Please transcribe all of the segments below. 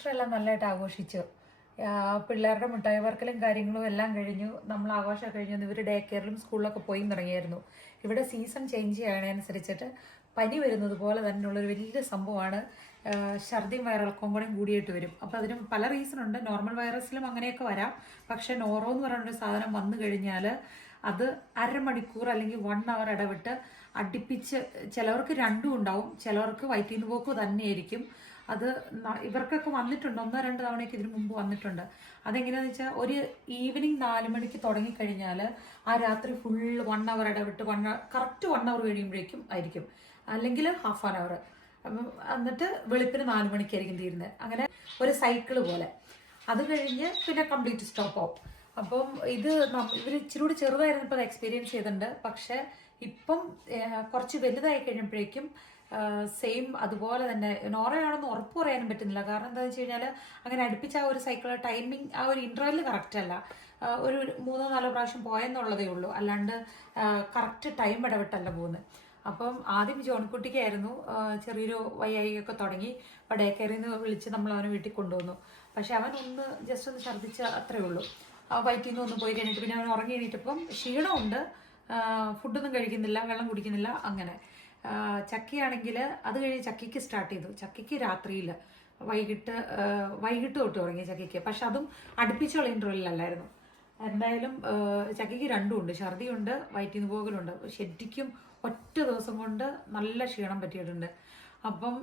Easter എല്ലാം നല്ലതായിട്ട് ആഘോഷിച്ചു. പിള്ളേരുടെ മിഠായി വർക്കലും കാര്യങ്ങളും എല്ലാം കഴിഞ്ഞു. നമ്മൾ ആഘോഷമൊക്കെ കഴിഞ്ഞു. ഇവർ ഡേ കെയറിലും സ്കൂളിലൊക്കെ പോയി തുടങ്ങിയായിരുന്നു. ഇവിടെ സീസൺ ചേഞ്ച് ചെയ്യണതനുസരിച്ചിട്ട് പനി വരുന്നത് പോലെ തന്നെയുള്ളൊരു വലിയ സംഭവമാണ്. ഛർദിയും വയറിളക്കവും കൂടെ കൂടിയിട്ട് വരും. അപ്പോൾ അതിനും പല റീസണുണ്ട്. നോർമൽ വൈറസിലും അങ്ങനെയൊക്കെ വരാം. പക്ഷേ നോറോ എന്ന് പറയുന്നൊരു സാധനം വന്നു കഴിഞ്ഞാൽ അത് അരമണിക്കൂർ അല്ലെങ്കിൽ 1 hour ഇടവിട്ട് അടുപ്പിച്ച്, ചിലവർക്ക് രണ്ടും ഉണ്ടാവും, ചിലവർക്ക് വയറ്റിൽ നിന്ന് പോക്ക് തന്നെയായിരിക്കും. അത് ഇവർക്കൊക്കെ വന്നിട്ടുണ്ട്, 1-2 തവണയൊക്കെ ഇതിനു മുമ്പ് വന്നിട്ടുണ്ട്. അതെങ്ങനെയാണെന്ന് വെച്ചാൽ ഒരു ഈവനിങ് 4 മണിക്ക് തുടങ്ങിക്കഴിഞ്ഞാൽ ആ രാത്രി ഫുൾ 1 hour ഇടവിട്ട് കറക്റ്റ് 1 hour കഴിയുമ്പോഴേക്കും ആയിരിക്കും, അല്ലെങ്കിൽ ഹാഫ് ആൻ അവർ. അപ്പം എന്നിട്ട് വെളുപ്പിന് 4 മണിക്കായിരിക്കും തീരുന്നത്. അങ്ങനെ ഒരു സൈക്കിള് പോലെ. അത് കഴിഞ്ഞ് പിന്നെ കംപ്ലീറ്റ് സ്റ്റോപ്പ് ആവും. അപ്പം ഇവർ ഇച്ചിരി കൂടി ചെറുതായിരുന്നപ്പോൾ അത് എക്സ്പീരിയൻസ് ചെയ്തിട്ടുണ്ട്. പക്ഷെ ഇപ്പം കുറച്ച് വലുതായി കഴിഞ്ഞപ്പോഴേക്കും സെയിം അതുപോലെ തന്നെ നോറയാണെന്ന് ഉറപ്പ് പറയാനും പറ്റുന്നില്ല. കാരണം എന്താണെന്ന് വെച്ച് കഴിഞ്ഞാൽ അങ്ങനെ അടുപ്പിച്ച് ആ ഒരു സൈക്കിൾ ടൈമിങ് ആ ഒരു ഇൻ്റർവെല്ല് കറക്റ്റ് അല്ല. ഒരു 3-4 പ്രാവശ്യം പോയെന്നുള്ളതേ ഉള്ളൂ, അല്ലാണ്ട് കറക്റ്റ് ടൈം ഇടവിട്ടല്ല പോകുന്നത്. അപ്പം ആദ്യം ജോൺകുട്ടിക്കായിരുന്നു ചെറിയൊരു വയ്യായികയൊക്കെ തുടങ്ങി. അപ്പോൾ ഡേ കെയറിൽ നിന്ന് വിളിച്ച് നമ്മൾ അവനെ വീട്ടിൽ കൊണ്ടുവന്നു. പക്ഷെ അവൻ ജസ്റ്റ് ഒന്ന് ഛർദ്ദിച്ച അത്രേ ഉള്ളൂ. വയറ്റിൽ നിന്ന് ഒന്ന് പോയി കഴിഞ്ഞിട്ട് പിന്നെ അവൻ ഉറങ്ങി എണീറ്റപ്പം ക്ഷീണമുണ്ട്, ഫുഡൊന്നും കഴിക്കുന്നില്ല, വെള്ളം കുടിക്കുന്നില്ല. അങ്ങനെ ചക്കയാണെങ്കിൽ അത് കഴിഞ്ഞ് ചക്കയ്ക്ക് സ്റ്റാർട്ട് ചെയ്തു. ചക്കയ്ക്ക് രാത്രിയിൽ വൈകിട്ട് തൊട്ട് തുടങ്ങി ചക്കയ്ക്ക്. പക്ഷെ അതും അടുപ്പിച്ചുള്ള ഇൻ്റർവെല്ലല്ലായിരുന്നു. എന്തായാലും ചക്കയ്ക്ക് രണ്ടും ഉണ്ട്, ഛർദിയുണ്ട്, വയറ്റിൽ നിന്ന് പോകലുണ്ട്. ശരിക്കും ഒറ്റ ദിവസം കൊണ്ട് നല്ല ക്ഷീണം പറ്റിയിട്ടുണ്ട്. അപ്പം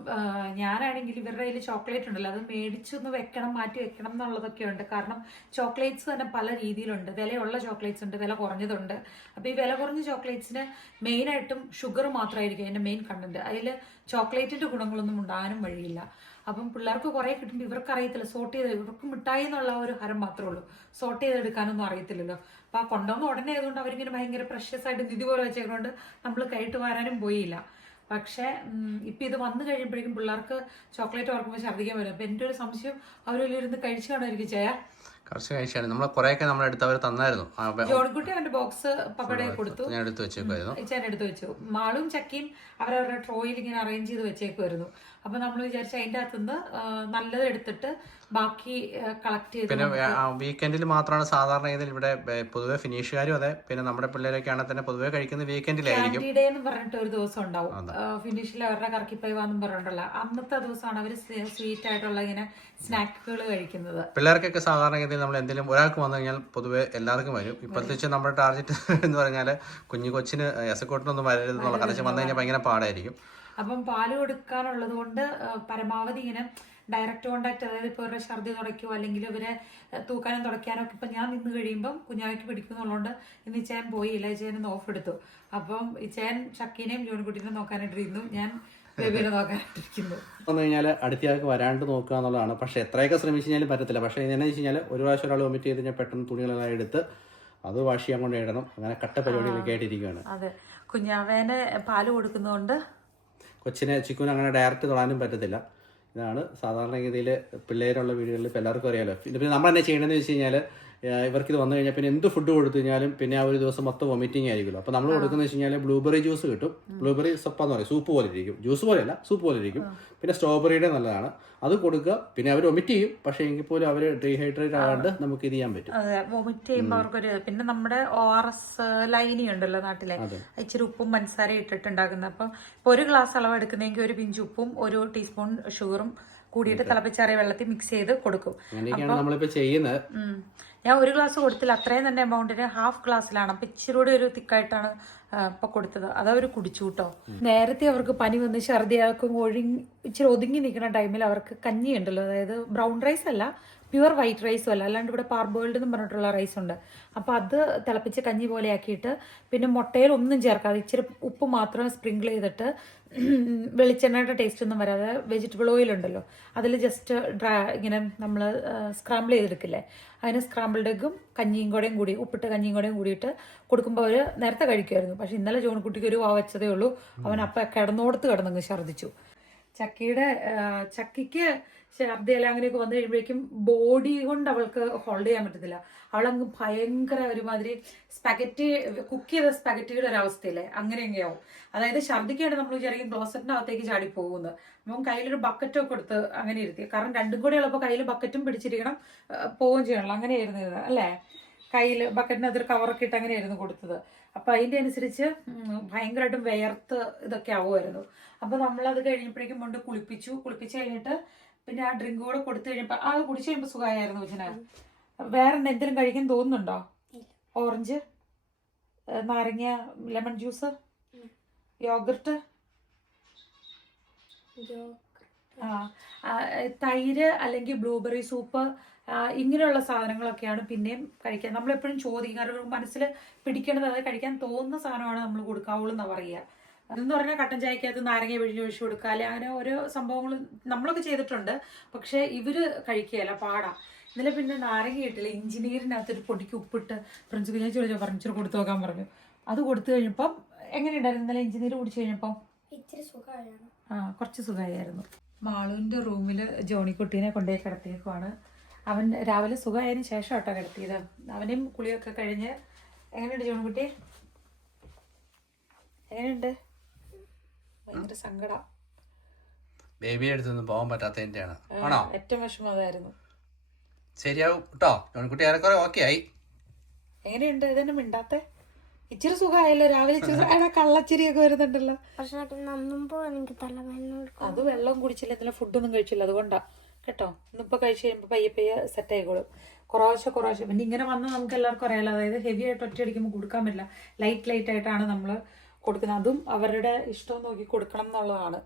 ഞാനാണെങ്കിൽ ഇവരുടെ കയ്യിൽ ചോക്ലേറ്റ് ഉണ്ടല്ലോ, അത് മേടിച്ചൊന്ന് വെക്കണം, മാറ്റി വെക്കണം എന്നുള്ളതൊക്കെ ഉണ്ട്. കാരണം ചോക്ലേറ്റ്സ് തന്നെ പല രീതിയിലുണ്ട്. വിലയുള്ള ചോക്ലേറ്റ്സ് ഉണ്ട്, വില കുറഞ്ഞതുണ്ട്. അപ്പോൾ ഈ വില കുറഞ്ഞ ചോക്ലേറ്റ്സിന് മെയിനായിട്ടും ഷുഗർ മാത്രമായിരിക്കും അതിൻ്റെ മെയിൻ കണ്ടന്റ്. അതിൽ ചോക്ലേറ്റിൻ്റെ ഗുണങ്ങളൊന്നും ഉണ്ടാകാനും വഴിയില്ല. അപ്പം പിള്ളേർക്ക് കുറേ കിട്ടുമ്പോൾ ഇവർക്ക് അറിയത്തില്ല സോർട്ട് ചെയ്ത്, ഇവർക്ക് മിഠായി എന്നുള്ള ഒരു ഹരം മാത്രമേ ഉള്ളൂ, സോർട്ട് ചെയ്തെടുക്കാനൊന്നും അറിയത്തില്ലല്ലോ. അപ്പോൾ ആ കൊണ്ടുവന്ന് ഉടനെ ആയതുകൊണ്ട് അവരിങ്ങനെ ഭയങ്കര പ്രഷ്യസ് ആയിട്ട് നിധി പോലെ വെച്ചേക്കൊണ്ട് നമ്മൾ കൈയിട്ട് വരാനും പോയില്ല. പക്ഷേ ഇപ്പം ഇത് വന്നു കഴിയുമ്പോഴേക്കും പിള്ളേർക്ക് ചോക്ലേറ്റ് ഓർക്കുമ്പോൾ ഛർദ്ദിക്കാൻ വരും. അപ്പം എൻ്റെ ഒരു സംശയം അവരിരുന്ന് കഴിച്ചു കാണുമായിരിക്കും. കുറച്ച് കഴിച്ചാണ് നമ്മൾ കുറെയൊക്കെ നമ്മളെടുത്ത് അവർ തന്നായിരുന്നു. ജോൺകുട്ടി അവന്റെ ബോക്സ് പപ്പടയെ കൊടുത്തു, ഞാൻ എടുത്ത് വെച്ചേക്കുമായിരുന്നു. ഞാൻ എടുത്ത് വെച്ചു. മാളും ചക്കയും അവരവരുടെ ട്രോയിൽ ഇങ്ങനെ അറേഞ്ച് ചെയ്ത് വെച്ചേക്കുമായിരുന്നു. അപ്പൊ നമ്മൾ വിചാരിച്ച അതിന്റെ അകത്തുനിന്ന് നല്ലത് എടുത്തിട്ട് ബാക്കി കളക്ട് ചെയ്ത്. പിന്നെ വീക്കെൻഡിൽ മാത്രമാണ് സാധാരണ ഇതിൽ ഇവിടെ പൊതുവെ ഫിനിഷുകാരും അതെ, പിന്നെ നമ്മുടെ പിള്ളേരൊക്കെ ആണെങ്കിൽ തന്നെ പൊതുവെ കഴിക്കുന്നത് വീക്കെൻഡിലായിരിക്കും. ഡേ എന്ന് പറഞ്ഞിട്ട് ഒരു ദിവസം ഉണ്ടാവും, ഫിനിഷിൽ അവരുടെ കറക്കിപ്പൈവാന്നും പറഞ്ഞിട്ടുള്ള അന്നത്തെ ദിവസമാണ് അവർ സ്വീറ്റ് ആയിട്ടുള്ള ഇങ്ങനെ സ്നാക്കുകൾ കഴിക്കുന്നത്. പിള്ളേർക്കൊക്കെ സാധാരണ നമ്മൾ എന്തെങ്കിലും ഒരാൾക്ക് വന്നു കഴിഞ്ഞാൽ പൊതുവെ എല്ലാവർക്കും വരും. ഇപ്പോഴത്തെ നമ്മുടെ ടാർഗറ്റ് എന്ന് പറഞ്ഞാൽ കൊച്ചിന് എസക്കോട്ടിനൊന്നും വരരുതെന്നുള്ള കലശം വന്നു കഴിഞ്ഞാൽ ഭയങ്കര പാടായിരിക്കും. അപ്പം പാല് കൊടുക്കാനുള്ളത് കൊണ്ട് പരമാവധി ഇങ്ങനെ ഡയറക്റ്റ് കോണ്ടാക്ട്, അതായത് ഇപ്പോൾ ഇവരുടെ ഛർദി തുടയ്ക്കുമോ അല്ലെങ്കിൽ ഇവരെ തൂക്കാനും തുടയ്ക്കാനോ ഒക്കെ ഇപ്പം ഞാൻ നിന്ന് കഴിയുമ്പം കുഞ്ഞാവയ്ക്ക് പിടിക്കുന്നുള്ളതുകൊണ്ട് ഇന്ന് ഇച്ചേൻ പോയില്ല, ഇച്ചേൻ ഓഫ് എടുത്തു. അപ്പം ഇച്ചേൻ ചക്കീനെയും ജോൺകുട്ടീനെയും നോക്കാനായിട്ടിരുന്നു, ഞാൻ ബേബിനെ നോക്കാനായിട്ടിരിക്കുന്നു. വന്നു കഴിഞ്ഞാൽ അടുത്തയാൾക്ക് വരാണ്ട് നോക്കുക എന്നുള്ളതാണ്. പക്ഷേ എത്രയൊക്കെ ശ്രമിച്ചു കഴിഞ്ഞാലും പറ്റത്തില്ല. പക്ഷേ ഇതെന്നു വെച്ച് കഴിഞ്ഞാൽ ഒരു പ്രാവശ്യം ഒരാൾ വൊമിറ്റ് ചെയ്ത് കഴിഞ്ഞാൽ പെട്ടെന്ന് തുണികളെല്ലാം എടുത്ത് അത് വാഷ് ചെയ്യാൻ കൊണ്ട് ഇടണം. അങ്ങനെ കട്ട പരിപാടികളൊക്കെ ആയിട്ടിരിക്കുകയാണ്. അതെ, കുഞ്ഞാവേനെ പാല് കൊടുക്കുന്നതുകൊണ്ട് കൊച്ചിനെ ചിക്കുവിന് അങ്ങനെ ഡയറക്റ്റ് തൊടാനും പറ്റത്തില്ല. ഇതാണ് സാധാരണഗതിയിൽ പിള്ളേരുള്ള വീടുകളിൽ ഇപ്പോൾ എല്ലാവർക്കും അറിയാമല്ലോ. പിന്നെ നമ്മൾ തന്നെ ചെയ്യണമെന്ന് വെച്ച് കഴിഞ്ഞാൽ ഇവർക്കിത് വന്നു കഴിഞ്ഞാൽ പിന്നെ എന്ത് ഫുഡ് കൊടുത്തു കഴിഞ്ഞാലും പിന്നെ ആ ഒരു ദിവസം മൊത്തം വൊമിറ്റിംഗ് ആയിരിക്കുമല്ലോ. അപ്പോൾ നമ്മൾ കൊടുക്കുന്നത് വെച്ച് കഴിഞ്ഞാൽ ബ്ലൂബെറി ജ്യൂസ് കിട്ടും. ബ്ലൂബെറി സൊപ്പാന്ന് പറയും, സൂപ്പ് പോലെ ഇരിക്കും, ജ്യൂസ് പോലെയല്ല സൂപ്പ് പോലെ ഇരിക്കും. പിന്നെ സ്ട്രോബെറിയുടെ നല്ലതാണ്, അത് കൊടുക്കുക. പിന്നെ അവർ വൊമിറ്റ് ചെയ്യും, പക്ഷേ എങ്കിൽ പോലും അവർ ഡീഹൈഡ്രേറ്റ് ആകാണ്ട് നമുക്ക് ഇത് ചെയ്യാൻ പറ്റും. അതെ, വൊമിറ്റ് ചെയ്യുമ്പോൾ അവർക്കൊരു പിന്നെ നമ്മുടെ ORS ലൈനി ഉണ്ടല്ലോ നാട്ടിലെ, ഇച്ചിരി ഉപ്പും പഞ്ചസാര ഇട്ടിട്ടുണ്ടാക്കുന്നത്. അപ്പം ഇപ്പോൾ ഒരു ഗ്ലാസ് അളവ് എടുക്കുന്നെങ്കിൽ ഒരു പിഞ്ച് ഉപ്പും 1 ടീസ്പൂൺ ഷുഗറും കൂടിയിട്ട് തിളപ്പിച്ചാറിയ വെള്ളത്തിൽ മിക്സ് ചെയ്ത് കൊടുക്കും. നമ്മളിപ്പോൾ ചെയ്യുന്നത്. ഞാൻ 1 ഗ്ലാസ് കൊടുത്തില്ല, അത്രയും തന്നെ എമൗണ്ടിന് ഹാഫ് ഗ്ലാസ്സിലാണ്. അപ്പം ഇച്ചിരി കൂടി ഒരു തിക്കായിട്ടാണ് ഇപ്പൊ കൊടുത്തത്. അതവർ കുടിച്ചു കേട്ടോ. നേരത്തെ അവർക്ക് പനി വന്ന് ഛർദിയാക്കും ഇച്ചിരി ഒതുങ്ങി നിൽക്കുന്ന ടൈമിൽ അവർക്ക് കഞ്ഞി ഉണ്ടല്ലോ, അതായത് ബ്രൗൺ റൈസ് അല്ല, പ്യുവർ വൈറ്റ് റൈസും അല്ല, അല്ലാണ്ട് ഇവിടെ പാർബോയിൽഡ് എന്ന് പറഞ്ഞിട്ടുള്ള റൈസ് ഉണ്ട്. അപ്പോൾ അത് തിളപ്പിച്ച് കഞ്ഞി പോലെ ആക്കിയിട്ട് പിന്നെ മുട്ടയിൽ ഒന്നും ചേർക്കാതെ ഇച്ചിരി ഉപ്പ് മാത്രം സ്പ്രിങ്കിൾ ചെയ്തിട്ട് വെളിച്ചെണ്ണയുടെ ടേസ്റ്റ് ഒന്നും വരാതെ വെജിറ്റബിൾ ഓയിൽ ഉണ്ടല്ലോ അതിൽ ജസ്റ്റ് ഇങ്ങനെ നമ്മൾ സ്ക്രാമ്പിൾ ചെയ്തെടുക്കില്ലേ, അതിന് സ്ക്രാമ്പിൾഡ് എഗ്ഗും കഞ്ഞിയും കൂടെയും കൂടി ഉപ്പിട്ട് കഞ്ഞിയും കൂടെയും കൂടിയിട്ട് കൊടുക്കുമ്പോൾ അവർ നേരത്തെ കഴിക്കുമായിരുന്നു. പക്ഷെ ഇന്നലെ ജോൺകുട്ടിക്ക് ഒരു വാവച്ചതേ ഉള്ളൂ, അവൻ അപ്പം കിടന്നോടത്ത് കിടന്നങ്ങ് ഛർദ്ദിച്ചു. ചക്കയ്ക്ക് ഛർദിയല്ല അങ്ങനെയൊക്കെ വന്നു കഴിയുമ്പോഴേക്കും ബോഡി കൊണ്ട് അവൾക്ക് ഹോൾഡ് ചെയ്യാൻ പറ്റത്തില്ല. അവളങ്ങ് ഭയങ്കര ഒരുമാതിരി കുക്ക് ചെയ്ത സ്പാഗറ്റിയുടെ ഒരു അവസ്ഥയില്ലേ അങ്ങനെയൊക്കെയാവും. അതായത് ഛർദിക്കുകയാണെങ്കിൽ നമ്മൾ വിചാരിക്കും ക്ലോസറ്റിന്റെ അകത്തേക്ക് ചാടി പോകുന്നത്. അപ്പം കയ്യിലൊരു ബക്കറ്റൊക്കെ കൊടുത്ത് അങ്ങനെ ഇരുത്തി. കാരണം രണ്ടും കൂടെ ഉള്ളപ്പോൾ കയ്യിൽ ബക്കറ്റും പിടിച്ചിരിക്കണം, പോവുകയും ചെയ്യണല്ലോ. അങ്ങനെയായിരുന്നു ഇത് അല്ലേ? കയ്യിൽ ബക്കറ്റിനകത്തൊരു കവറൊക്കെ ഇട്ട് അങ്ങനെയായിരുന്നു കൊടുത്തത്. അപ്പം അതിൻ്റെ അനുസരിച്ച് ഭയങ്കരമായിട്ടും വിയർത്ത് ഇതൊക്കെ ആവുമായിരുന്നു. അപ്പം നമ്മളത് കഴിഞ്ഞപ്പോഴേക്കും കൊണ്ട് കുളിപ്പിച്ച് കഴിഞ്ഞിട്ട് പിന്നെ ആ ഡ്രിങ്ക് കൂടെ കൊടുത്തു കഴിഞ്ഞപ്പോൾ അത് കുടിച്ചു കഴിയുമ്പോൾ സുഖമായിരുന്നു. വെച്ചാൽ വേറെ എന്തെങ്കിലും കഴിക്കാൻ തോന്നുന്നുണ്ടോ? ഓറഞ്ച്, നാരങ്ങ, ലെമൺ ജ്യൂസ്, യോഗർട്ട്, തൈര് അല്ലെങ്കിൽ ബ്ലൂബെറി സൂപ്പ്, ഇങ്ങനെയുള്ള സാധനങ്ങളൊക്കെയാണ് പിന്നെയും കഴിക്കാൻ നമ്മളെപ്പോഴും ചോദിക്കും. കാരണം മനസ്സിൽ പിടിക്കേണ്ടത് അത് കഴിക്കാൻ തോന്നുന്ന സാധനമാണ് നമ്മൾ കൊടുക്കാവുള്ളൂ എന്നാണ് പറയുക. അതെന്ന് പറഞ്ഞാൽ കട്ടൻ ചായക്കകത്ത് നാരങ്ങ പിഴിഞ്ഞൊഴിച്ച് കൊടുക്കുക, അല്ലെ അങ്ങനെ ഓരോ സംഭവങ്ങളും നമ്മളൊക്കെ ചെയ്തിട്ടുണ്ട്. പക്ഷെ ഇവര് കഴിക്കുകയല്ല, പാടാ. ഇന്നലെ പിന്നെ നാരങ്ങ ഇട്ടില്ല, ഇഞ്ചിനീരിനകത്തൊരു പൊടിക്ക് ഉപ്പിട്ട് പ്രിൻസ് കുഞ്ഞാച്ചി വിളിച്ചോ ഫർണിച്ചർ കൊടുത്തു നോക്കാൻ പറഞ്ഞു. അത് കൊടുത്തു കഴിഞ്ഞപ്പം എങ്ങനെയുണ്ടായിരുന്നു ഇന്നലെ ഇഞ്ചിനീര് കുടിച്ചു കഴിഞ്ഞപ്പം? കുറച്ച് സുഖമായിരുന്നു. മാളുവിന്റെ റൂമിൽ ജോണിക്കുട്ടീനെ കൊണ്ടുപോയി കിടത്തിയേക്കുവാണ്. അവൻ രാവിലെ സുഖമായതിനു ശേഷം കേട്ടോ കിടത്തിയത്. അവനെയും കുളിയൊക്കെ കഴിഞ്ഞ്. എങ്ങനെയുണ്ട് ജോണിക്കുട്ടി? എങ്ങനെയുണ്ട്? ഭയങ്കര സങ്കടം. ബേബിയുടെ അടുത്തൊന്നും പോകാൻ പറ്റാത്തതിന്റെയാണ്. ആണോ? ഏറ്റവും വിഷമം അതായിരുന്നു. ശരിയാവും കേട്ടോ, ജോണിക്കുട്ടി ഏറെക്കുറെ ഓക്കെ ആയി. എങ്ങനെയുണ്ട്? ഇതന്നെ മിണ്ടാത്തെ? ഇച്ചിരി സുഖമായല്ലോ രാവിലെ. കള്ളച്ചിരിയൊക്കെ വരുന്നുണ്ടല്ലോ. അത് വെള്ളം കുടിച്ചില്ല, ഇന്നലെ ഫുഡൊന്നും കഴിച്ചില്ല, അതുകൊണ്ടാ കേട്ടോ. ഇന്നിപ്പോ കഴിച്ചു കഴിയുമ്പോ പയ്യെ സെറ്റ് ആയിക്കോളും. കുറേശ്ശെ. പിന്നെ ഇങ്ങനെ വന്നാൽ നമുക്ക് എല്ലാവർക്കും അറിയാലോ, അതായത് ഹെവി ആയിട്ട് ഒറ്റയടിക്കുമ്പോൾ കൊടുക്കാൻ പറ്റില്ല. ലൈറ്റ് ആയിട്ടാണ് നമ്മൾ കൊടുക്കുന്നത്. അതും അവരുടെ ഇഷ്ടം നോക്കി കൊടുക്കണം എന്നുള്ളതാണ്.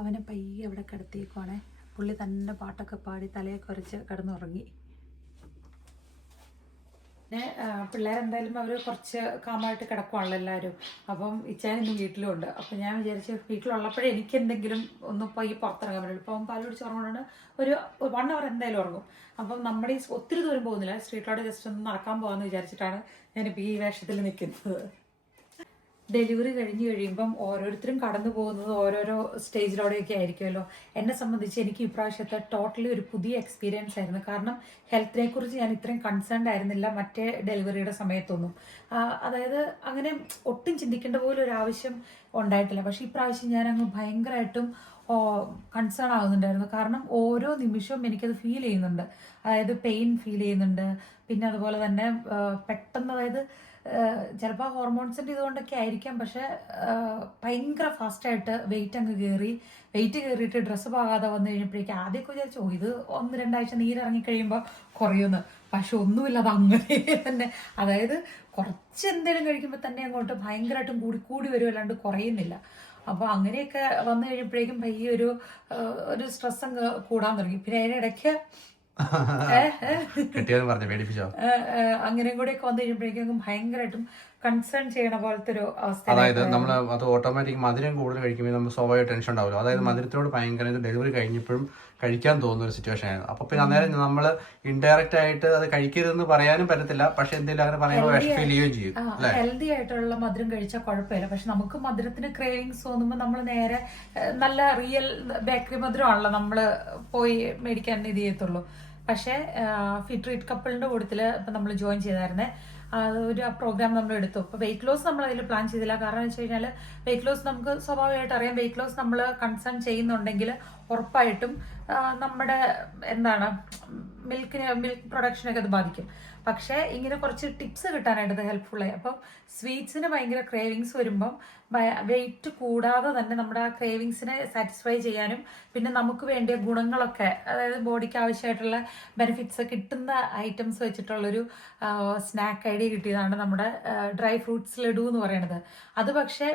അവനെ പയ്യെ അവിടെ കിടത്തിയേക്കുവാണേ. പുള്ളി തന്നെ പാട്ടൊക്കെ പാടി തലയൊക്കെ ഉരച്ച് കിടന്നുറങ്ങി. പിന്നെ പിള്ളേരെന്തായാലും അവർ കുറച്ച് കാമായിട്ട് കിടക്കുവാണല്ലോ എല്ലാവരും. അപ്പം ഇച്ചാൻ ഇന്നും വീട്ടിലുണ്ട്. അപ്പം ഞാൻ വിചാരിച്ചു വീട്ടിലുള്ളപ്പോഴേ എനിക്ക് എന്തെങ്കിലും ഒന്ന് പയ്യെ പുറത്തിറങ്ങാൻ പറ്റുള്ളൂ. ഇപ്പം പാൽ പിടിച്ച് ഉറങ്ങുന്നതുകൊണ്ട് ഒരു 1 hour എന്തായാലും ഉറങ്ങും. അപ്പം നമ്മുടെ ഈ ഒത്തിരി ദൂരം പോകുന്നില്ല, സ്ട്രീറ്റിലൂടെ ജസ്റ്റ് ഒന്ന് നടക്കാൻ പോകാമെന്ന് വിചാരിച്ചിട്ടാണ് ഞാനിപ്പോൾ ഈ വേഷത്തിൽ നിൽക്കുന്നത്. ഡെലിവറി കഴിഞ്ഞ് കഴിയുമ്പം ഓരോരുത്തരും കടന്നു പോകുന്നത് ഓരോരോ സ്റ്റേജിലൂടെയൊക്കെ ആയിരിക്കുമല്ലോ. എന്നെ സംബന്ധിച്ച് എനിക്ക് ഇപ്രാവശ്യത്തെ ടോട്ടലി ഒരു പുതിയ എക്സ്പീരിയൻസ് ആയിരുന്നു. കാരണം ഹെൽത്തിനെ കുറിച്ച് ഞാൻ ഇത്രയും കൺസേൺഡ് ആയിരുന്നില്ല മറ്റേ ഡെലിവറിയുടെ സമയത്തൊന്നും. അതായത് അങ്ങനെ ഒട്ടും ചിന്തിക്കേണ്ട പോലും ഒരു ആവശ്യം ഉണ്ടായിട്ടില്ല. പക്ഷെ ഇപ്രാവശ്യം ഞാൻ അങ്ങ് ഭയങ്കരമായിട്ടും കൺസേൺ ആവുന്നുണ്ടായിരുന്നു. കാരണം ഓരോ നിമിഷവും എനിക്കത് ഫീൽ ചെയ്യുന്നുണ്ട്. അതായത് പെയിൻ ഫീൽ ചെയ്യുന്നുണ്ട്. പിന്നെ അതുപോലെ തന്നെ പെട്ടെന്ന്, അതായത് ചിലപ്പോൾ ഹോർമോൺസിൻ്റെ ഇതുകൊണ്ടൊക്കെ ആയിരിക്കാം, പക്ഷെ ഭയങ്കര ഫാസ്റ്റായിട്ട് വെയിറ്റ് കയറിയിട്ട് ഡ്രസ്സ് പാകാതെ വന്നു കഴിഞ്ഞപ്പോഴേക്കും ആദ്യമൊക്കെ വിചാരിച്ചു ഇത് 1-2 ആഴ്ച നീരിറങ്ങി കഴിയുമ്പോൾ കുറയുമെന്ന്. പക്ഷെ ഒന്നുമില്ല, അത് അങ്ങനെ തന്നെ. അതായത് കുറച്ച് എന്തെങ്കിലും കഴിക്കുമ്പോൾ തന്നെ അങ്ങോട്ട് ഭയങ്കരമായിട്ടും കൂടി വരും, അല്ലാണ്ട് കുറയുന്നില്ല. അപ്പോൾ അങ്ങനെയൊക്കെ വന്നു കഴിയുമ്പോഴേക്കും പയ്യെ ഒരു സ്ട്രെസ് അങ്ങ് കൂടാൻ തുടങ്ങി. പിന്നെ അതിനിടയ്ക്ക് അങ്ങനെയും കൂടെയൊക്കെ വന്നു കഴിയുമ്പോഴേക്കും ഭയങ്കരമായിട്ടും കൺസേൺ ചെയ്യണ പോലത്തെ ഒരു അവസ്ഥ. അതായത് നമ്മൾ അത് ഓട്ടോമാറ്റിക് മധുരം കൂടുതൽ കഴിക്കുമ്പോൾ നമുക്ക് സ്വാഭാവിക ടെൻഷൻ ഉണ്ടാവില്ല. അതായത് മധുരത്തോട് ഭയങ്കര ഡെലിവറി കഴിഞ്ഞപ്പോഴും കഴിക്കാൻ തോന്നുന്ന ഒരു സിറ്റുവേഷൻ ആയിരുന്നു. അപ്പൊ പിന്നെ അന്നേരം നമ്മൾ ഇൻഡയറക്റ്റ് ആയിട്ട് അത് കഴിക്കരുതെന്ന് പറയാനും പറ്റത്തില്ല, പക്ഷെ എന്തെങ്കിലും അങ്ങനെ പറയുമ്പോൾ ഫീൽ ചെയ്യുകയും ചെയ്യും. ഹെൽത്തി ആയിട്ടുള്ള മധുരം കഴിച്ചാൽ കുഴപ്പമില്ല. പക്ഷെ നമുക്ക് മധുരത്തിന് ക്രേവിങ്സ് തോന്നുമ്പോൾ നമ്മൾ നേരെ നല്ല റിയൽ ബേക്കറി മധുരമാണല്ലോ നമ്മൾ പോയി മേടിക്കാൻ ഇത് ചെയ്യത്തുള്ളൂ. പക്ഷേ ഫിറ്റ് കപ്പിളിന്റെ കൂട്ടത്തിൽ ഇപ്പം നമ്മൾ ജോയിൻ ചെയ്തായിരുന്നേ. ഒരു പ്രോഗ്രാം നമ്മൾ എടുത്തു. അപ്പോൾ വെയിറ്റ് ലോസ് നമ്മൾ അതിൽ പ്ലാൻ ചെയ്തില്ല. കാരണം എന്ന് വെച്ച് കഴിഞ്ഞാൽ വെയിറ്റ് ലോസ് നമുക്ക് സ്വാഭാവികമായിട്ട് അറിയാം. വെയിറ്റ് ലോസ് നമ്മൾ കൺസേൺ ചെയ്യുന്നുണ്ടെങ്കിൽ ഉറപ്പായിട്ടും നമ്മുടെ മിൽക്ക് പ്രൊഡക്ഷനൊക്കെ അത് ബാധിക്കും. പക്ഷേ ഇങ്ങനെ കുറച്ച് ടിപ്സ് കിട്ടാനായിട്ട് ഇത് ഹെൽപ്ഫുള്ളായി. അപ്പം സ്വീറ്റ്സിന് ഭയങ്കര ക്രേവിങ്സ് വരുമ്പം വെയിറ്റ് കൂടാതെ തന്നെ നമ്മുടെ ആ ക്രേവിങ്സിനെ സാറ്റിസ്ഫൈ ചെയ്യാനും പിന്നെ നമുക്ക് വേണ്ടിയ ഗുണങ്ങളൊക്കെ, അതായത് ബോഡിക്ക് ആവശ്യമായിട്ടുള്ള ബെനിഫിറ്റ്സ് കിട്ടുന്ന ഐറ്റംസ് വെച്ചിട്ടുള്ളൊരു സ്നാക്ക് ഐഡിയ കിട്ടിയതാണ് നമ്മുടെ ഡ്രൈ ഫ്രൂട്ട്സ് ലഡു എന്ന് പറയുന്നത്. അത് പക്ഷേ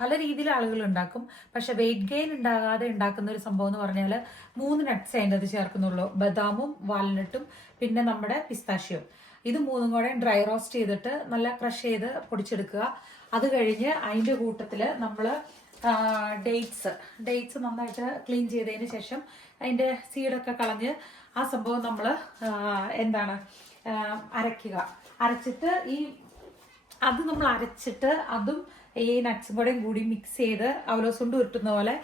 പല രീതിയിൽ ആളുകൾ ഉണ്ടാക്കും. പക്ഷെ വെയിറ്റ് ഗെയിൻ ഉണ്ടാകാതെ ഉണ്ടാക്കുന്ന ഒരു സംഭവം എന്ന് പറഞ്ഞാൽ 3 നട്ട്സ് അതിൻ്റെ അത് ചേർക്കുന്നുള്ളൂ. ബദാമും വാൽനട്ടും പിന്നെ നമ്മുടെ പിസ്താഷ്യോ. ഇത് 3ഉം കൂടെ ഡ്രൈ റോസ്റ്റ് ചെയ്തിട്ട് നല്ല ക്രഷ് ചെയ്ത് പൊടിച്ചെടുക്കുക. അത് കഴിഞ്ഞ് അതിൻ്റെ കൂട്ടത്തിൽ നമ്മൾ ഡേറ്റ്സ് നന്നായിട്ട് ക്ലീൻ ചെയ്തതിന് ശേഷം അതിൻ്റെ സീഡൊക്കെ കളഞ്ഞ് ആ സംഭവം നമ്മൾ അരച്ചിട്ട് അത് നമ്മൾ അരച്ചിട്ട് അതും ഈ നട്ട്സും കൂടെയും കൂടി മിക്സ് ചെയ്ത് അവലോസുണ്ട് ഉരുട്ടുന്ന പോലെ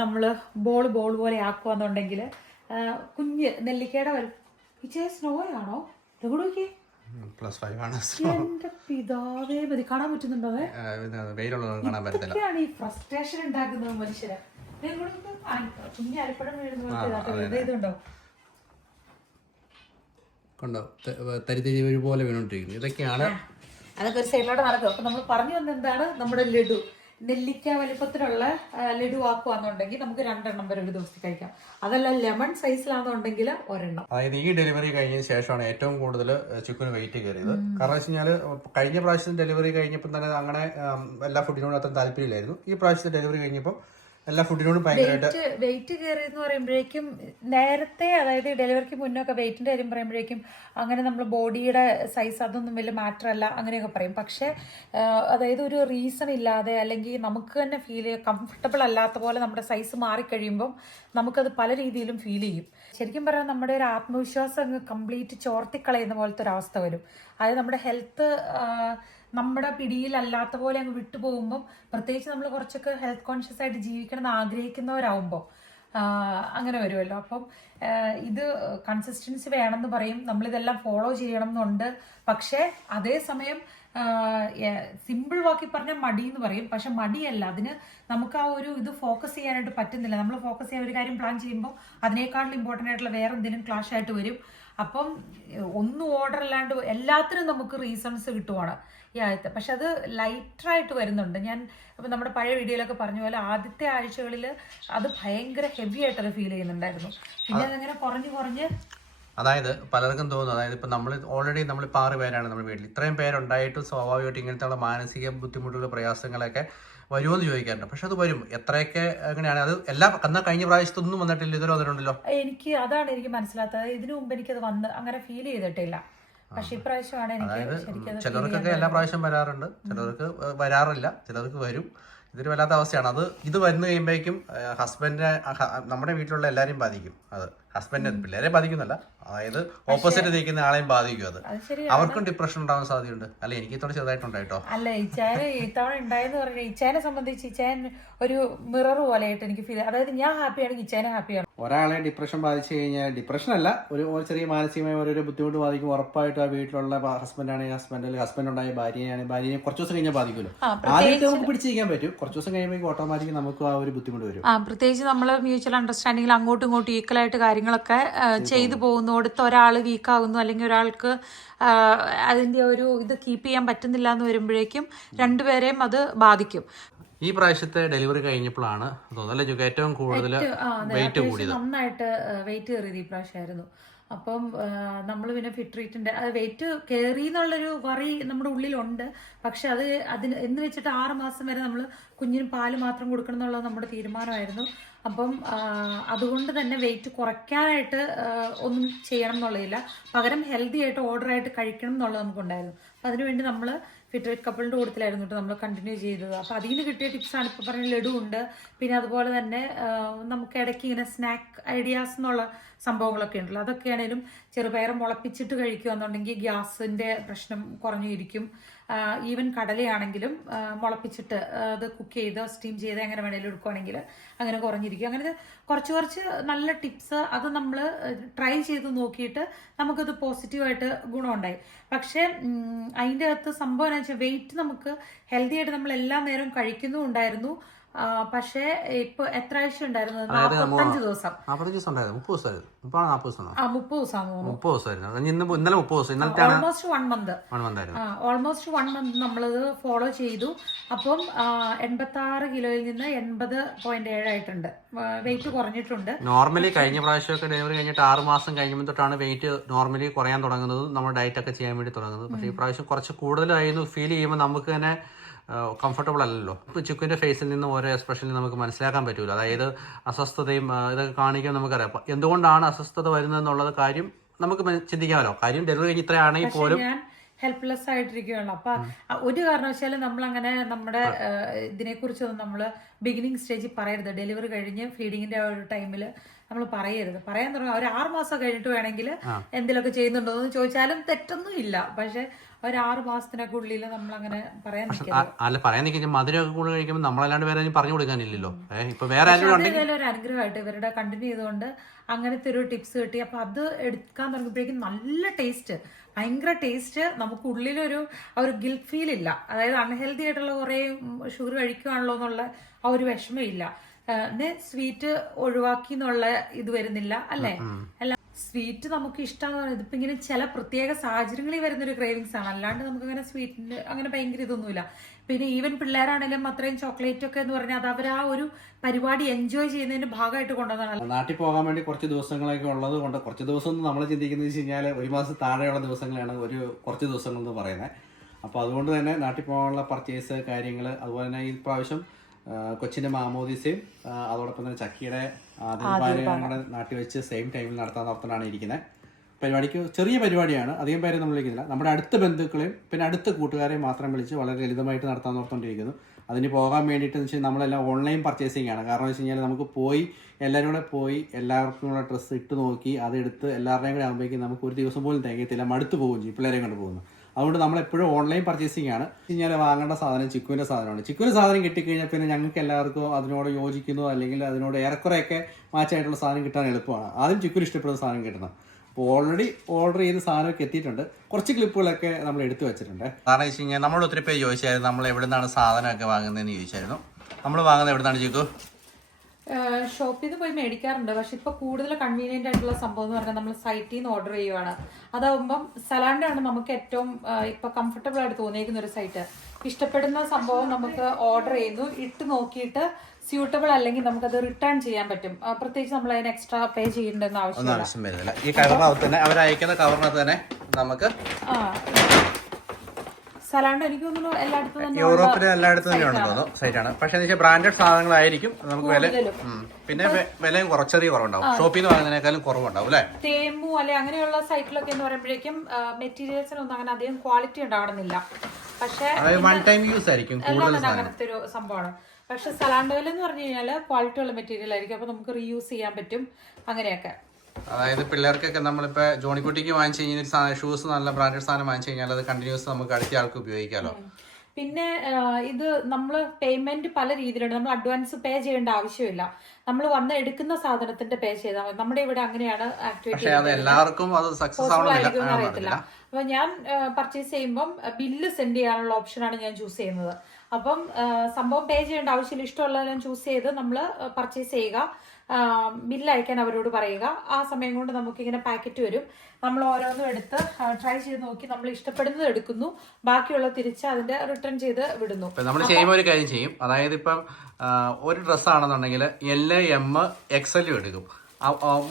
നമ്മൾ ബോൾ പോലെ ആക്കുകയെന്നുണ്ടെങ്കിൽ കുഞ്ഞ് നെല്ലിക്കയുടെ ഇച്ചേ സ്നോ ആണോ ഇതുകൂടെ നോക്കിയേ. +5 ആണ്. എന്റെ പിതാവേ മതി. കാണാൻ പറ്റുന്നുണ്ടോ? വെയിലുള്ളത് കാണാൻ പറ്റത്തില്ല. ഇതൊക്കെയാണ് ഈ ഫ്രസ്ട്രേഷൻ ഉണ്ടാക്കുന്നത് മനുഷ്യരെ. കുഞ്ഞ് അരിപ്പഴം വീഴുന്ന ഇതുണ്ടോ? കണ്ടോ, തരിതരി പോലെ വീണോണ്ടിരിക്കുന്നു. ഇതൊക്കെയാണ്. അതൊക്കെ ഒരു സൈഡിലോട്ട് നടക്കും. അപ്പൊ നമ്മൾ പറഞ്ഞു വന്ന എന്താണ്, നമ്മുടെ ലഡു നെല്ലിക്ക വലിപ്പത്തിലുള്ള ലഡു ആക്കുവാന്നുണ്ടെങ്കിൽ നമുക്ക് 2 എണ്ണം വരെ ഒരു ദിവസത്തിൽ കഴിക്കാം. അതല്ല ലെമൺ സൈസിലാണെന്നുണ്ടെങ്കിൽ 1 എണ്ണം. അതായത് ഈ ഡെലിവറി കഴിഞ്ഞതിന് ശേഷമാണ് ഏറ്റവും കൂടുതൽ ചിക്കന് വെയിറ്റ് കയറിയത്. കാരണം വെച്ച് കഴിഞ്ഞാൽ കഴിഞ്ഞ പ്രാവശ്യം ഡെലിവറി കഴിഞ്ഞപ്പോൾ തന്നെ അങ്ങനെ എല്ലാ ഫുഡിനോടും അത്ര താല്പര്യമില്ലായിരുന്നു. ഈ പ്രാവശ്യത്തെ ഡെലിവറി കഴിഞ്ഞപ്പോൾ എല്ലാ ഫുഡിനോടും ഭയങ്കരമായിട്ട് വെയിറ്റ് കയറി എന്ന് പറയുമ്പോഴേക്കും നേരത്തെ, അതായത് ഡെലിവറിക്ക് മുന്നൊക്കെ വെയിറ്റിന്റെ കാര്യം പറയുമ്പോഴേക്കും അങ്ങനെ നമ്മൾ ബോഡിയുടെ സൈസ് അതൊന്നും വലിയ മാറ്റർ അല്ല അങ്ങനെയൊക്കെ പറയും. പക്ഷെ അതായത് ഒരു റീസൺ ഇല്ലാതെ അല്ലെങ്കിൽ നമുക്ക് തന്നെ കംഫർട്ടബിൾ അല്ലാത്ത പോലെ നമ്മുടെ സൈസ് മാറിക്കഴിയുമ്പം നമുക്കത് പല രീതിയിലും ഫീൽ ചെയ്യും. ശരിക്കും പറഞ്ഞാൽ നമ്മുടെ ഒരു ആത്മവിശ്വാസം അങ്ങ് കംപ്ലീറ്റ് ചോർത്തിക്കളയുന്ന പോലത്തെ ഒരു അവസ്ഥ വരും. അതായത് നമ്മുടെ ഹെൽത്ത് നമ്മുടെ പിടിയിലല്ലാത്ത പോലെ അങ്ങ് വിട്ടുപോകുമ്പം, പ്രത്യേകിച്ച് നമ്മൾ കുറച്ചൊക്കെ ഹെൽത്ത് കോൺഷ്യസ് ആയിട്ട് ജീവിക്കണം എന്ന് ആഗ്രഹിക്കുന്നവരാകുമ്പോൾ അങ്ങനെ വരുമല്ലോ. അപ്പം ഇത് കൺസിസ്റ്റൻസി വേണമെന്ന് പറയും, നമ്മളിതെല്ലാം ഫോളോ ചെയ്യണം എന്നുണ്ട്. പക്ഷേ അതേസമയം സിമ്പിൾ വാക്കി പറഞ്ഞാൽ മടി എന്ന് പറയും. പക്ഷെ മടിയല്ല, അതിന് നമുക്ക് ആ ഒരു ഇത് ഫോക്കസ് ചെയ്യാനായിട്ട് പറ്റുന്നില്ല. നമ്മൾ ഫോക്കസ് ചെയ്യാൻ ഒരു കാര്യം പ്ലാൻ ചെയ്യുമ്പോൾ അതിനേക്കാളും ഇമ്പോർട്ടൻ്റ് ആയിട്ടുള്ള വേറെ എന്തെങ്കിലും ക്ലാഷ് ആയിട്ട് വരും. അപ്പം ഒന്നും ഓർഡർ അല്ലാണ്ട് എല്ലാത്തിനും നമുക്ക് റീസൺസ് കിട്ടുവാണ് ഈ ആദ്യത്തെ. പക്ഷെ അത് ലൈറ്ററായിട്ട് വരുന്നുണ്ട്. ഞാൻ ഇപ്പം നമ്മുടെ പഴയ വീഡിയോയിലൊക്കെ പറഞ്ഞ പോലെ ആദ്യത്തെ ആഴ്ചകളിൽ അത് ഭയങ്കര ഹെവി ആയിട്ടത് ഫീൽ ചെയ്യുന്നുണ്ടായിരുന്നു. പിന്നെ അതങ്ങനെ കുറഞ്ഞ് അതായത് പലർക്കും തോന്നുന്നു, അതായത് ഇപ്പം നമ്മളിപ്പോൾ 6 പേരാണ് നമ്മുടെ വീട്ടിൽ. ഇത്രയും പേരുണ്ടായിട്ടും സ്വാഭാവികമായിട്ട് ഇങ്ങനത്തെ മാനസിക ബുദ്ധിമുട്ടുള്ള പ്രയാസങ്ങളൊക്കെ വരുമെന്ന് ചോദിക്കാറുണ്ട്. പക്ഷെ അത് വരും. എത്രയൊക്കെ എങ്ങനെയാണ് അത് കഴിഞ്ഞ പ്രാവശ്യത്തൊന്നും വന്നിട്ടില്ല, ഇതുവരെ വന്നിട്ടുണ്ടല്ലോ. അതാണ് എനിക്ക് മനസ്സിലാത്തത്. ഇതിനു മുമ്പ് എനിക്കത് അങ്ങനെ ഫീൽ ചെയ്തിട്ടില്ല. പക്ഷെ ഇപ്രാവശ്യമാണ് എനിക്ക് ശരിക്കും. ചിലർക്കൊക്കെ എല്ലാ പ്രാവശ്യം വരാറുണ്ട്, ചിലർക്ക് വരാറില്ല, ചിലർക്ക് വരും. ഇതൊരു വല്ലാത്ത അവസ്ഥയാണ്. ഇത് വന്നു കഴിയുമ്പോഴേക്കും ഹസ്ബൻഡിനെ, നമ്മുടെ വീട്ടിലുള്ള എല്ലാവരെയും ബാധിക്കും. അത് ഹസ്ബൻഡിനെ, പിള്ളേരെ ബാധിക്കുന്നല്ല, അതായത് ഓപ്പോസിറ്റ് നിൽക്കുന്ന ആളെയും ബാധിക്കും. അത് അവർക്കും ഡിപ്രഷൻ ഉണ്ടാവാൻ സാധ്യതയുണ്ട്. അല്ല, എനിക്ക് ഇത്തവണ ചെറുതായിട്ടുണ്ടായിട്ടോ. അല്ല, ഇത്തവണ ഉണ്ടായെന്ന് പറഞ്ഞാൽ ഇച്ചാനെ സംബന്ധിച്ച് ഇച്ചാൻ ഒരു മിറർ പോലെ ആയിട്ട് എനിക്ക് ഫീൽ. അതായത് ഞാൻ ഹാപ്പിയാണെങ്കിൽ ഇച്ചാനെ ഹാപ്പിയാണ്. ഒരാളെ ഡിപ്രഷൻ ബാധിച്ചു കഴിഞ്ഞാൽ, ഡിപ്രഷൻ അല്ല, ഒരു ചെറിയ മാനസികമായ ഓരോ ബുദ്ധിമുട്ട് ബാധിക്കും. ഉറപ്പായിട്ടും ആ വീട്ടിലുള്ള ഹസ്ബൻഡാണെങ്കിൽ ഹസ്ബൻഡ് ഉണ്ടായ ഭാര്യയെ കുറച്ച് ദിവസം കഴിഞ്ഞാൽ ബാധിക്കുമല്ലോ. ആദ്യത്തെ നമുക്ക് പിടിച്ചിരിക്കാൻ പറ്റും, കുറച്ച് ദിവസം കഴിയുമ്പോൾ ഓട്ടോമാറ്റിക് നമുക്ക് ആ ഒരു ബുദ്ധിമുട്ട് വരും. പ്രത്യേകിച്ച് നമ്മൾ മ്യൂച്വൽ അണ്ടർസ്റ്റാൻഡിങ്ങിൽ അങ്ങോട്ടും ഇങ്ങോട്ടും ഈക്വൽ ആയിട്ട് കാര്യങ്ങളൊക്കെ ചെയ്തു പോകുന്നോടത്ത് ഒരാൾ വീക്കാകുന്നു അല്ലെങ്കിൽ ഒരാൾക്ക് അതിന്റെ ഒരു ഇത് കീപ്പ് ചെയ്യാൻ പറ്റുന്നില്ല എന്ന് വരുമ്പോഴേക്കും രണ്ടുപേരെയും അത് ബാധിക്കും. ഈ പ്രാവശ്യത്തെ ഡെലിവറി കഴിഞ്ഞപ്പോഴാണ് തോന്നുന്നത് ഏറ്റവും കൂടുതൽ വെയിറ്റ് കൂടിയത്. നന്നായിട്ട് വെയിറ്റ് കയറിയത് ഈ പ്രാവശ്യമായിരുന്നു. അപ്പം നമ്മൾ പിന്നെ ഫിറ്റ് ട്രീറ്റിന്റെ വെയിറ്റ് കയറി എന്നുള്ളൊരു വറി നമ്മുടെ ഉള്ളിലുണ്ട്. പക്ഷെ അതിന് എന്ന് വെച്ചിട്ട് 6 മാസം വരെ നമ്മൾ കുഞ്ഞിന് പാല് മാത്രം കൊടുക്കണം എന്നുള്ളത് നമ്മുടെ തീരുമാനമായിരുന്നു. അപ്പം അതുകൊണ്ട് തന്നെ വെയിറ്റ് കുറയ്ക്കാനായിട്ട് ഒന്നും ചെയ്യണം എന്നുള്ളതില്ല, പകരം ഹെൽത്തി ആയിട്ട് ഓർഡറായിട്ട് കഴിക്കണം എന്നുള്ളത് നമുക്കുണ്ടായിരുന്നു. അപ്പം അതിനുവേണ്ടി നമ്മൾ ഫിറ്റ് കപ്പിളിൻ്റെ കൂട്ടത്തിലായിരുന്നു കേട്ടോ നമ്മൾ കണ്ടിന്യൂ ചെയ്തത്. അപ്പോൾ അതിൽ നിന്ന് കിട്ടിയ ടിപ്സാണ് ഇപ്പോൾ പറഞ്ഞ ലഡു ഉണ്ട്. പിന്നെ അതുപോലെ തന്നെ നമുക്ക് ഇടയ്ക്ക് ഇങ്ങനെ സ്നാക്ക് ഐഡിയാസ് എന്നുള്ള സംഭവങ്ങളൊക്കെ ഉണ്ടല്ലോ, അതൊക്കെയാണേലും ചെറുപയർ മുളപ്പിച്ചിട്ട് കഴിക്കുക എന്നുണ്ടെങ്കിൽ ഗ്യാസിൻ്റെ പ്രശ്നം കുറഞ്ഞിരിക്കും. ഈവൻ കടലയാണെങ്കിലും മുളപ്പിച്ചിട്ട് അത് കുക്ക് ചെയ്ത് സ്റ്റീം ചെയ്ത് എങ്ങനെ വേണേലും എടുക്കുകയാണെങ്കിൽ അങ്ങനെ കുറഞ്ഞിരിക്കും. അങ്ങനെ കുറച്ച് നല്ല ടിപ്സ് അത് നമ്മൾ ട്രൈ ചെയ്ത് നോക്കിയിട്ട് നമുക്കത് പോസിറ്റീവായിട്ട് ഗുണമുണ്ടായി. പക്ഷേ അതിൻ്റെ അകത്ത് സംഭവം എന്ന് വെച്ചാൽ വെയിറ്റ് നമുക്ക് ഹെൽത്തി ആയിട്ട് നമ്മൾ എല്ലാ നേരവും കഴിക്കുന്നുണ്ടായിരുന്നു. പക്ഷേ ഇപ്പൊ എത്ര ആഴ്ച ഉണ്ടായിരുന്നു? 45 ദിവസം. 30 ദിവസം ഉണ്ടായിരുന്നു. 30 ദിവസമായിരുന്നു. ഇപ്പോൾ 40 ദിവസം. 30 ദിവസമായിരുന്നു. 30 ദിവസമായിരുന്നു. ഇന്നലെ 30 ദിവസം. ഇന്നലത്തെ ഓൾമോസ്റ്റ് 1 മന്ത്. ഓൾമോസ്റ്റ് 1 മന്ത് നമ്മളത് ഫോളോ ചെയ്തു. അപ്പം 86 കിലോയിൽ നിന്ന് 80.7 ആയിട്ടുണ്ട്. വെയിറ്റ് കുറഞ്ഞിട്ടുണ്ട്. നോർമലി കഴിഞ്ഞ പ്രാവശ്യമൊക്കെ ഡെലിവറി കഴിഞ്ഞിട്ട് 6 മാസം കഴിയുമ്പോൾ തൊട്ടാണ് വെയിറ്റ് നോർമലി കുറയാൻ തുടങ്ങുന്നത്, നമ്മൾ ഡയറ്റ് ഒക്കെ ചെയ്യാൻ വേണ്ടി തുടങ്ങുന്നത്. പക്ഷേ ഈ പ്രാവശ്യം കുറച്ച് കൂടുതലായിരുന്നു ഫീൽ ചെയ്യുമ്പോൾ നമുക്ക് തന്നെ കംഫർട്ടബിൾ അല്ലല്ലോ. ഇപ്പോൾ ചിക്കുവിൻ്റെ ഫേസിൽ നിന്ന് ഓരോ എക്സ്പ്രഷനിൽ നമുക്ക് മനസ്സിലാക്കാൻ പറ്റൂല. അതായത് അസ്വസ്ഥതയും ഇതൊക്കെ കാണിക്കാൻ നമുക്കറിയാം. അപ്പോൾ എന്തുകൊണ്ടാണ് അസ്വസ്ഥത വരുന്നതെന്നുള്ളത് കാര്യം നമുക്ക് ചിന്തിക്കാമല്ലോ. കാര്യം ഡെലിവറി കഴിഞ്ഞ് ഇത്രയാണെങ്കിൽ പോലും ഹെൽപ്ലെസ് ആയിട്ടിരിക്കുകയാണ്. അപ്പൊ ഒരു കാരണവശാലും നമ്മളങ്ങനെ നമ്മുടെ ഇതിനെക്കുറിച്ചൊന്നും നമ്മൾ ബിഗിനിങ് സ്റ്റേജിൽ പറയരുത്. ഡെലിവറി കഴിഞ്ഞ് ഫീഡിങ്ങിന്റെ ആ ഒരു ടൈമിൽ നമ്മൾ പറയരുത്. പറയാൻ തുടങ്ങും ഒരു 6 മാസം കഴിഞ്ഞിട്ട് വേണമെങ്കിൽ എന്തെങ്കിലുമൊക്കെ ചെയ്യുന്നുണ്ടോ എന്ന് ചോദിച്ചാലും തെറ്റൊന്നും ഇല്ല. പക്ഷെ ഒരു 6 മാസത്തിനൊക്കെ ഉള്ളിൽ നമ്മൾ അങ്ങനെ പറയാൻ നിൽക്കരുത്. അല്ല പറയാൻ നിൽക്കുന്ന മധുരമൊക്കെ കൂടുതൽ കഴിക്കുമ്പോൾ നമ്മളല്ലാണ്ട് വേറെ പറഞ്ഞു കൊടുക്കാനില്ലല്ലോ. ഇപ്പൊ വേറെ അതേപോലെ ഒരു അനുഗ്രഹമായിട്ട് ഇവരുടെ കണ്ടിന്യൂ ചെയ്തുകൊണ്ട് അങ്ങനത്തെ ഒരു ടിപ്സ് കിട്ടി. അപ്പൊ അത് എടുക്കാൻ തുടങ്ങിയപ്പോഴേക്കും നല്ല ടേസ്റ്റ്, ഭയങ്കര ടേസ്റ്റ്. നമുക്ക് ഉള്ളിലൊരു ഗിൽറ്റ് ഫീൽ ഇല്ല. അതായത് അൺഹെൽത്തി ആയിട്ടുള്ള കുറെ ഷുഗർ കഴിക്കുകയാണല്ലോ എന്നുള്ള ആ ഒരു വിഷമമില്ല. സ്വീറ്റ് ഒഴിവാക്കി എന്നുള്ള ഇത് വരുന്നില്ല അല്ലേ. അല്ല, സ്വീറ്റ് നമുക്ക് ഇഷ്ടമാണ്. ഇതിപ്പോ ഇങ്ങനെ ചില പ്രത്യേക സാഹചര്യങ്ങളിൽ വരുന്നൊരു ക്രേവിങ്സ് ആണ്. അല്ലാണ്ട് നമുക്ക് അങ്ങനെ സ്വീറ്റിന് അങ്ങനെ ഭയങ്കര ഇതൊന്നുമില്ല. പിന്നെ ഈവൻ പിള്ളേരാണെങ്കിലും അത്രയും ചോക്ലേറ്റ് ഒക്കെ എന്ന് പറഞ്ഞാൽ അത് അവർ ആ ഒരു പരിപാടി എൻജോയ് ചെയ്യുന്നതിന്റെ ഭാഗമായിട്ട് കൊണ്ടുവന്നതാണ്. നാട്ടിൽ പോകാൻ വേണ്ടി കുറച്ച് ദിവസങ്ങളൊക്കെ ഉള്ളത് കൊണ്ട്, കുറച്ച് ദിവസം ഒന്നും നമ്മൾ ചിന്തിക്കുന്നത് വെച്ച് കഴിഞ്ഞാൽ 1 മാസം താഴെയുള്ള ദിവസങ്ങളാണ് കുറച്ച് ദിവസങ്ങൾ എന്ന് പറയുന്നത്. അപ്പോൾ അതുകൊണ്ട് തന്നെ നാട്ടിൽ പോകാനുള്ള പർച്ചേസ് കാര്യങ്ങൾ, അതുപോലെ തന്നെ ഈ പ്രാവശ്യം കൊച്ചിൻ്റെ മാമോദീസയും അതോടൊപ്പം തന്നെ ചക്കിയുടെ ഞങ്ങളുടെ നാട്ടിൽ വെച്ച് സെയിം ടൈമിൽ നടത്താനാണ് ഇരിക്കുന്നത്. പരിപാടിക്ക് ചെറിയ പരിപാടിയാണ്, അധികം പേരെ നമ്മൾ വിളിക്കുന്നില്ല. നമ്മുടെ അടുത്ത ബന്ധുക്കളെയും പിന്നെ അടുത്ത കൂട്ടുകാരെയും മാത്രം വിളിച്ച് വളരെ ലളിതമായിട്ട് നടത്താൻ ഓർത്തുകൊണ്ടിരിക്കുന്നു. അതിന് പോകാൻ വേണ്ടിയിട്ട് വെച്ചാൽ നമ്മളെല്ലാം ഓൺലൈൻ പർച്ചേസിങ് ആണ്. കാരണം വെച്ച് കഴിഞ്ഞാൽ നമുക്ക് പോയി എല്ലാവരും കൂടെ പോയി എല്ലാവർക്കും കൂടെ ഡ്രസ്സ് ഇട്ട് നോക്കി അതെടുത്ത് എല്ലാവരുടെയും കൂടെ ആകുമ്പോഴേക്കും നമുക്ക് ഒരു ദിവസം പോലും തികയത്തില്ല, മടുത്ത് പോകും ചെയ്യും പിള്ളേരെയും കൊണ്ട് പോകുന്നു. അതുകൊണ്ട് നമ്മളെപ്പോഴും ഓൺലൈൻ പർച്ചേസിങ് ആണ്. കഴിഞ്ഞാൽ വാങ്ങേണ്ട സാധനം ചിക്കുവിൻ്റെ സാധനമാണ്. ചിക്കുവിൻ്റെ സാധനം കിട്ടിക്കഴിഞ്ഞാൽ പിന്നെ ഞങ്ങൾക്ക് എല്ലാവർക്കും അതിനോട് യോജിക്കുന്നു അല്ലെങ്കിൽ അതിനോട് ഏറെക്കുറെയൊക്കെ മാച്ചായിട്ടുള്ള സാധനം കിട്ടാൻ എളുപ്പമാണ്. ആദ്യം ചിക്കുവിന് ഇഷ്ടപ്പെടുന്ന സാധനം കിട്ടണം. അപ്പോൾ ഓൾറെഡി ഓർഡർ ചെയ്ത് സാധനമൊക്കെ എത്തിയിട്ടുണ്ട്. കുറച്ച് ക്ലിപ്പുകളൊക്കെ നമ്മൾ എടുത്തു വെച്ചിട്ടുണ്ട്. കാരണം വെച്ച് കഴിഞ്ഞാൽ നമ്മൾ ഒത്തിരി പേര് ചോദിച്ചായിരുന്നു നമ്മൾ എവിടെ നിന്നാണ് സാധനമൊക്കെ വാങ്ങുന്നതെന്ന് ചോദിച്ചായിരുന്നു. നമ്മൾ വാങ്ങുന്നത് എവിടെ നിന്നാണ് ചിക്കു? ഷോപ്പിൽ നിന്ന് പോയി മേടിക്കാറുണ്ട്. പക്ഷെ ഇപ്പൊ കൂടുതൽ കൺവീനിയന്റ് ആയിട്ടുള്ള സംഭവം എന്ന് പറഞ്ഞാൽ നമ്മൾ സൈറ്റിൽ നിന്ന് ഓർഡർ ചെയ്യുവാണ്. അതാവുമ്പം സലാണ്ടാണ് നമുക്ക് ഏറ്റവും ഇപ്പൊ കംഫർട്ടബിൾ ആയിട്ട് തോന്നിയിരിക്കുന്ന ഒരു സൈറ്റ്. ഇഷ്ടപ്പെടുന്ന സംഭവം നമുക്ക് ഓർഡർ ചെയ്യുന്നു, ഇട്ട് നോക്കിയിട്ട് സ്യൂട്ടബിൾ അല്ലെങ്കിൽ നമുക്കത് റിട്ടേൺ ചെയ്യാൻ പറ്റും. പ്രത്യേകിച്ച് നമ്മൾ അതിന് എക്സ്ട്രാ പേ ചെയ്യേണ്ടെന്ന് ആവശ്യമില്ല. ഈ കവറിനകത്ത് തന്നെ അവർ അയക്കുന്ന കവറിനകത്ത് തന്നെ നമുക്ക് സലാണ്ട് എനിക്ക് തോന്നുന്നു എല്ലായിടത്തും തന്നെ യൂറോപ്പിലെ എല്ലായിടത്തും തന്നെ ഉണ്ടെന്ന് തോന്നുന്നു സൈറ്റാണ്. പക്ഷേ ബ്രാൻഡഡ് സാധനങ്ങളായിരിക്കും നമുക്ക് വില, പിന്നെ വിലയും ചെറിയ കുറവുണ്ടാവും. ഷോപ്പിൽ നിന്ന് വാങ്ങുന്നതിനേക്കാളും കുറവുണ്ടാവും അല്ലേ. തേമു അല്ലെ അങ്ങനെയുള്ള സൈറ്റിലൊക്കെ എന്ന് പറയുമ്പോഴേക്കും മെറ്റീരിയൽസിനൊന്നും അങ്ങനെ അധികം ക്വാളിറ്റി ഉണ്ടാവണമെന്നില്ല. പക്ഷെ വൺ ടൈം യൂസ് ആയിരിക്കും കൂടുതൽ അങ്ങനത്തെ ഒരു സംഭവമാണ്. പക്ഷെ സലാണ്ടോയിൽ എന്ന് പറഞ്ഞു കഴിഞ്ഞാൽ ക്വാളിറ്റി ഉള്ള മെറ്റീരിയൽ ആയിരിക്കും. അപ്പൊ നമുക്ക് റീയൂസ് ചെയ്യാൻ പറ്റും അങ്ങനെയൊക്കെ. അതായത് പിള്ളേർക്കൊക്കെ നമ്മളിപ്പോ ജോണിക്കുട്ടിക്ക് വാങ്ങിച്ചു കഴിഞ്ഞാൽ ഷൂസ് നല്ല ബ്രാൻഡഡ് സാധനം വാങ്ങിച്ചു കഴിഞ്ഞാൽ അത് കണ്ടിന്യൂസ് നമുക്ക് അടുത്ത ആൾക്ക് ഉപയോഗിക്കാമല്ലോ. പിന്നെ ഇത് നമ്മൾ പേയ്മെന്റ് പല രീതിയിലുണ്ട്. നമ്മൾ അഡ്വാൻസ് പേ ചെയ്യേണ്ട ആവശ്യമില്ല. നമ്മൾ വന്ന് എടുക്കുന്ന സാധനത്തിന്റെ പേ ചെയ്താൽ മതി. നമ്മുടെ ഇവിടെ അങ്ങനെയാണ് ആക്ടിവിറ്റി. എല്ലാവർക്കും അത് സക്സസ് ആവണമെന്നില്ല, അറിയത്തില്ല. അപ്പൊ ഞാൻ പർച്ചേസ് ചെയ്യുമ്പം ബില്ല് സെൻഡ് ചെയ്യാനുള്ള ഓപ്ഷനാണ് ഞാൻ ചൂസ് ചെയ്യുന്നത്. അപ്പം സംഭവം പേ ചെയ്യേണ്ട ആവശ്യമില്ല. ഇഷ്ടമുള്ളതെല്ലാം ചൂസ് ചെയ്ത് നമ്മൾ പർച്ചേസ് ചെയ്യുക, ബില്ല് അയക്കാൻ അവരോട് പറയുക. ആ സമയം കൊണ്ട് നമുക്കിങ്ങനെ പാക്കറ്റ് വരും. നമ്മൾ ഓരോന്നും എടുത്ത് ട്രൈ ചെയ്ത് നോക്കി നമ്മൾ ഇഷ്ടപ്പെടുന്നത് എടുക്കുന്നു, ബാക്കിയുള്ള തിരിച്ച് അതിന്റെ റിട്ടേൺ ചെയ്ത് വിടുന്നു. നമ്മൾ ചെയ്യുമ്പോൾ ഒരു കാര്യം ചെയ്യും. അതായത് ഇപ്പം ഒരു ഡ്രസ്സാണെന്നുണ്ടെങ്കിൽ LM XL എടുക്കും,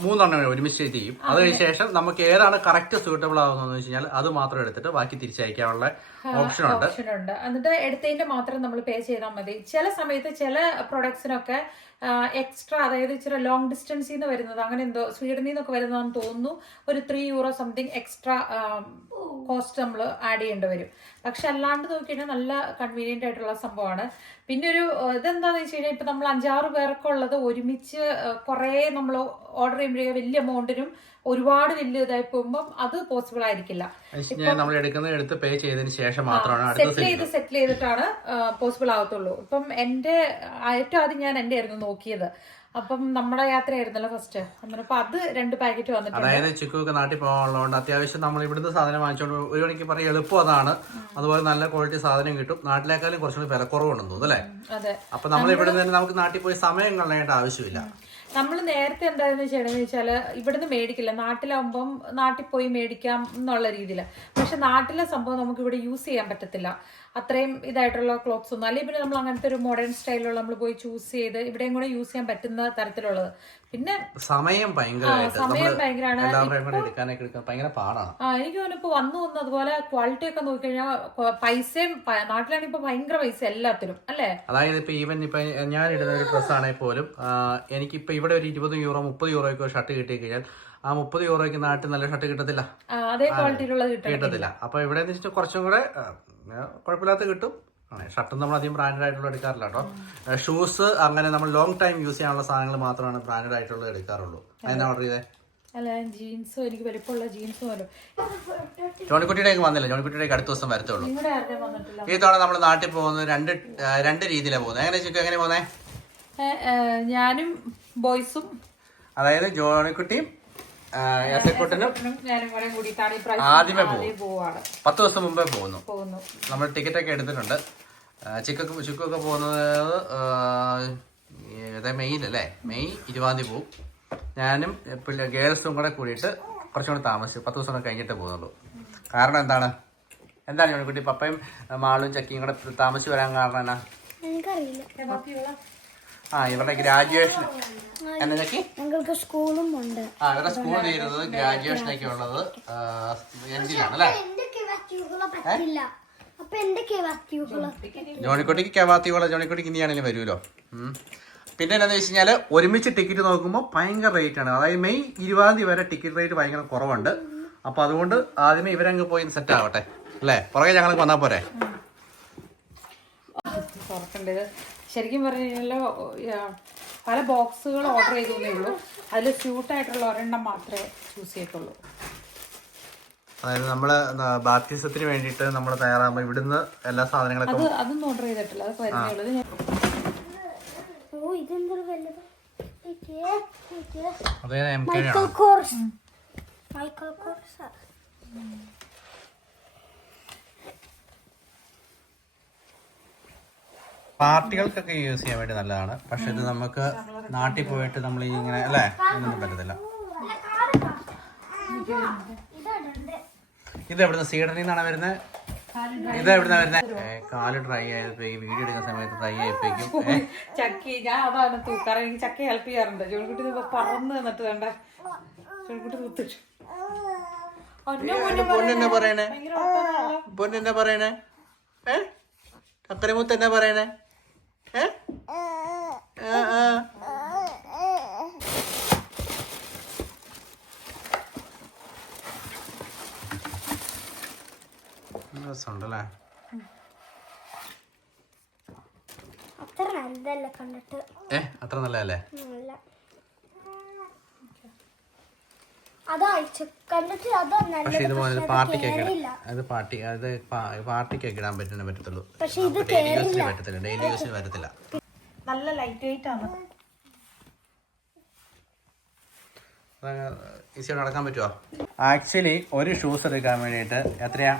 3 എണ്ണം ഒരുമിച്ച് ചെയ്യും. അതിന് ശേഷം നമുക്ക് ഏതാണ് കറക്റ്റ് സൂട്ടബിൾ ആവുന്നതെന്ന് വെച്ച് കഴിഞ്ഞാൽ അത് മാത്രം എടുത്തിട്ട് ബാക്കി തിരിച്ചയക്കാനുള്ള ഓപ്ഷൻ ഉണ്ട്. എന്നിട്ട് എടുത്തതിന്റെ മാത്രം നമ്മൾ പേ ചെയ്താൽ മതി. ചില സമയത്ത് ചില പ്രൊഡക്ട്സിനൊക്കെ എക്സ്ട്രാ, അതായത് ഇച്ചിരി ലോങ് ഡിസ്റ്റൻസിൽ നിന്ന് വരുന്നത്, അങ്ങനെ എന്തോ സ്വീഡനിൽ നിന്നൊക്കെ വരുന്നതെന്ന് തോന്നുന്നു, ഒരു €3 സംതിങ് എക്സ്ട്രാ കോസ്റ്റ് നമ്മൾ ആഡ് ചെയ്യേണ്ടി വരും. പക്ഷെ അല്ലാണ്ട് നോക്കിക്കഴിഞ്ഞാൽ നല്ല കൺവീനിയന്റ് ആയിട്ടുള്ള സംഭവമാണ്. പിന്നെ ഒരു ഇതെന്താന്ന് വെച്ച് കഴിഞ്ഞാൽ ഇപ്പൊ നമ്മൾ 5-6 പേർക്കുള്ളത് ഒരുമിച്ച് കുറെ നമ്മൾ ഓർഡർ ചെയ്യുമ്പോഴേ വലിയ എമൗണ്ടിനും ഒരുപാട് വലിയ ഇതായി പോകുമ്പോൾ അത് പോസിബിൾ ആയിരിക്കില്ല. നമ്മൾ എടുത്ത് പേ ചെയ്തതിന് ശേഷം മാത്രമാണ് സെറ്റിൽ ചെയ്തിട്ടാണ് പോസിബിൾ ആവത്തുള്ളൂ. ഇപ്പം എന്റെ ഏറ്റവും ആദ്യം ഞാൻ എന്റെ ആയിരുന്നു നോക്കിയത്. അപ്പം നമ്മുടെ യാത്രയായിരുന്നല്ലോ ഫസ്റ്റ്. അപ്പൊ അത് 2 പാക്കറ്റ് വന്നിട്ടുണ്ട്. അതായത് ചിക്കുവൊക്കെ നാട്ടിൽ പോകാനുള്ളതുകൊണ്ട് അത്യാവശ്യം നമ്മൾ ഇവിടുത്തെ സാധനം വാങ്ങിച്ചോണ്ട് ഒരു മണിക്ക് പറയാൻ എളുപ്പം അതാണ്. അതുപോലെ നല്ല ക്വാളിറ്റി സാധനം കിട്ടും. നാട്ടിലേക്കാളും കുറച്ചുകൂടി വില കുറവുണ്ടെന്ന് തോന്നുന്നു അല്ലേ. അതെ. അപ്പൊ നമ്മൾ ഇവിടെ നിന്ന് നമുക്ക് നാട്ടിൽ പോയി സമയം കളയേണ്ട ആവശ്യമില്ല. നമ്മൾ നേരത്തെ എന്തായിരുന്നു ചെയ്യണമെന്ന് വെച്ചാല് ഇവിടുന്ന് മേടിക്കില്ല, നാട്ടിലാവുമ്പം നാട്ടിൽ പോയി മേടിക്കാം എന്നുള്ള രീതിയിൽ. പക്ഷെ നാട്ടിലെ സംഭവം നമുക്ക് ഇവിടെ യൂസ് ചെയ്യാൻ പറ്റത്തില്ല, അത്രയും ഇതായിട്ടുള്ള ക്ലോത്ത്സ് ഒന്നും. അല്ലെങ്കിൽ പിന്നെ നമ്മൾ അങ്ങനത്തെ ഒരു മോഡേൺ സ്റ്റൈലിലുള്ള നമ്മൾ പോയി ചൂസ് ചെയ്ത് ഇവിടെയും കൂടെ യൂസ് ചെയ്യാൻ പറ്റുന്ന തരത്തിലുള്ളത്. പിന്നെ സമയം ഭയങ്കരമാണ്. എനിക്ക് തോന്നുന്നു ഇപ്പൊ വന്നു അതുപോലെ ക്വാളിറ്റി ഒക്കെ നോക്കി കഴിഞ്ഞാൽ പൈസയും നാട്ടിലാണെങ്കിൽ ഇപ്പൊ ഭയങ്കര പൈസ എല്ലാത്തിനും അല്ലേ. അതായത് ഇപ്പൊ ഈവൻ ഇപ്പൊ ഞാൻ ഇടുന്ന ഒരു ഡ്രസ് ആണെങ്കിൽ പോലും എനിക്കിപ്പോ ഇവിടെ ഒരു €20 €30 ഷർട്ട് കിട്ടി കഴിഞ്ഞാൽ ആ €30 നാട്ടിൽ നല്ല ഷർട്ട് കിട്ടത്തില്ല, അതേ ക്വാളിറ്റിയിലുള്ളത് കിട്ടത്തില്ല. അപ്പൊ ഇവിടെ കുറച്ചും കൂടെ കുഴപ്പമില്ലാത്ത കിട്ടും. ഷർട്ടും നമ്മൾ അധികം ബ്രാൻഡഡ് ആയിട്ടുള്ള എടുക്കാറില്ല കേട്ടോ. ഷൂസ് അങ്ങനെ നമ്മൾ ലോങ് ടൈം യൂസ് ചെയ്യാനുള്ള സാധനങ്ങൾ മാത്രമാണ് ബ്രാൻഡഡ് ആയിട്ടുള്ളത് എടുക്കാറുള്ളൂ. അതെന്താ ഓർഡർ ചെയ്തേ? അല്ല ജീൻസും എനിക്ക് വലിപ്പമുള്ള ജീൻസും വരും. ജോണിക്കുട്ടിയുടെ വന്നില്ല, ജോണിക്കുട്ടിയുടെ അടുത്ത ദിവസം വരത്തുള്ളൂ. നിങ്ങളുടെ ആരുടെയും വന്നിട്ടില്ല. ഈ തവണ നമ്മൾ നാട്ടിൽ പോകുന്നത് രണ്ട് രീതിയിലാണ് പോകുന്നത്. എങ്ങനെ ചിക്കു എങ്ങനെ പോകുന്നേ? ഞാനും ബോയ്സും, അതായത് ജോണിക്കുട്ടിയും എട്ടക്കുട്ടനും ഞാനും കൂടെ കൂടിയിട്ടാണ് ആദ്യമേ പോവാണ്. 10 ദിവസം മുമ്പേ പോകുന്നു. നമ്മൾ ടിക്കറ്റ് ഒക്കെ എടുത്തിട്ടുണ്ട്. ചിക്കൊക്കെ പോകുന്നത് മെയ്യിലല്ലേ, മെയ് 20 പോവും. ഞാനും ഗേൾസും കൂടെ കൂടിയിട്ട് കുറച്ചുകൂടെ താമസിച്ചു 10 ദിവസം കഴിഞ്ഞിട്ട് പോകുന്നുള്ളൂ. കാരണം എന്താണ് ജോണിക്കുട്ടി പപ്പയും മാളും ചക്കിയും കൂടെ താമസിച്ച് വരാൻ കാരണം എന്നാ? ഇവരുടെ ഗ്രാജുവേഷൻ എന്നാ ചക്കി? സ്കൂളും ഉണ്ട്. ഇവരുടെ സ്കൂൾ തീരുന്നത് ഗ്രാജുവേഷനൊക്കെ ഉള്ളത് എൻഡിലാണ് അല്ലേ? ജോണിക്കുട്ടിക്ക് കെവാത്തിയോളെ ജോണിക്കുട്ടിക്ക് ഇനിയാണെങ്കിലും വരുമല്ലോ. പിന്നെ എന്താണെന്ന് വെച്ച് കഴിഞ്ഞാൽ ഒരുമിച്ച് ടിക്കറ്റ് നോക്കുമ്പോൾ ഭയങ്കര റേറ്റ് ആണ്. അതായത് മെയ് 20 വരെ ടിക്കറ്റ് റേറ്റ് ഭയങ്കര കുറവുണ്ട്. അപ്പോൾ അതുകൊണ്ട് ആദ്യമേ ഇവരങ്ങ് പോയി സെറ്റ് ആവട്ടെ അല്ലേ? പുറകെ ഞങ്ങൾക്ക് വന്നാൽ പോരെ? തുറക്കേണ്ടത് ശരിക്കും പറഞ്ഞു കഴിഞ്ഞാൽ പല ബോക്സുകൾ ഓർഡർ ചെയ്തേ ഉള്ളൂ. അതിൽ സ്യൂട്ടായിട്ടുള്ള ഒരെണ്ണം മാത്രമേ ചൂസ് ചെയ്തിട്ടുള്ളൂ. അതായത് നമ്മൾ ബാപ്റ്റിസത്തിന് വേണ്ടിയിട്ട് നമ്മൾ തയ്യാറാകുമ്പോൾ ഇവിടുന്ന് എല്ലാ സാധനങ്ങളൊക്കെ അതൊന്നും ഓർഡർ ചെയ്തിട്ടില്ല. അതൊക്കെ വരുന്നുള്ളത്. പാർട്ടികൾക്കൊക്കെ യൂസ് ചെയ്യാൻ വേണ്ടി നല്ലതാണ്. പക്ഷെ ഇത് നമുക്ക് നാട്ടിൽ പോയിട്ട് നമ്മൾ ഇങ്ങനെ അല്ലേ ഒന്നും പറ്റത്തില്ല. ഇത് എവിടുന്ന് സ്വീഡനിൽ നിന്നാണ് വരുന്നത്? ഇത് എവിടുന്നാ വരുന്നത്? കാല് ഡ്രൈ ആയപ്പോഴേക്കും വീഡിയോ എടുക്കുന്ന സമയത്ത് ഡ്രൈ ആയപ്പോഴേക്കും ചക്കി ഞാൻ അതാണ് തൂക്കാറ്. എനിക്ക് ചക്കി ഹെൽപ്പ് ചെയ്യാറുണ്ട്. ജോണിക്കുട്ടി പറന്ന് തന്നിട്ട് വേണ്ട ജോണിക്കുട്ടി തൂത്തിട്ടു. പൊന്നെന്നാ പറയണേ? പൊന്നെന്നാ പറയണേ? അക്കരമുത്ത് എന്നാ പറയണേ? രസമുണ്ടല്ലേ? അത്ര നല്ലതല്ല കണ്ടിട്ട്. അത്ര നല്ലതല്ലേ? പക്ഷെ ഇതുപോലെ പാർട്ടിക്കൊക്കെ ഇടാൻ പറ്റത്തുള്ളൂ. ഡെയിലി യൂസിന് പറ്റത്തില്ല, ഡെയിലി യൂസിന് വരത്തില്ല. നല്ല ലൈറ്റ് വെയിറ്റ് ആണ്. ഈസിയായിട്ട് നടക്കാൻ പറ്റുമോ? ആക്ച്വലി ഒരു ഷൂസ് എടുക്കാൻ വേണ്ടിയിട്ട് എത്രയാ?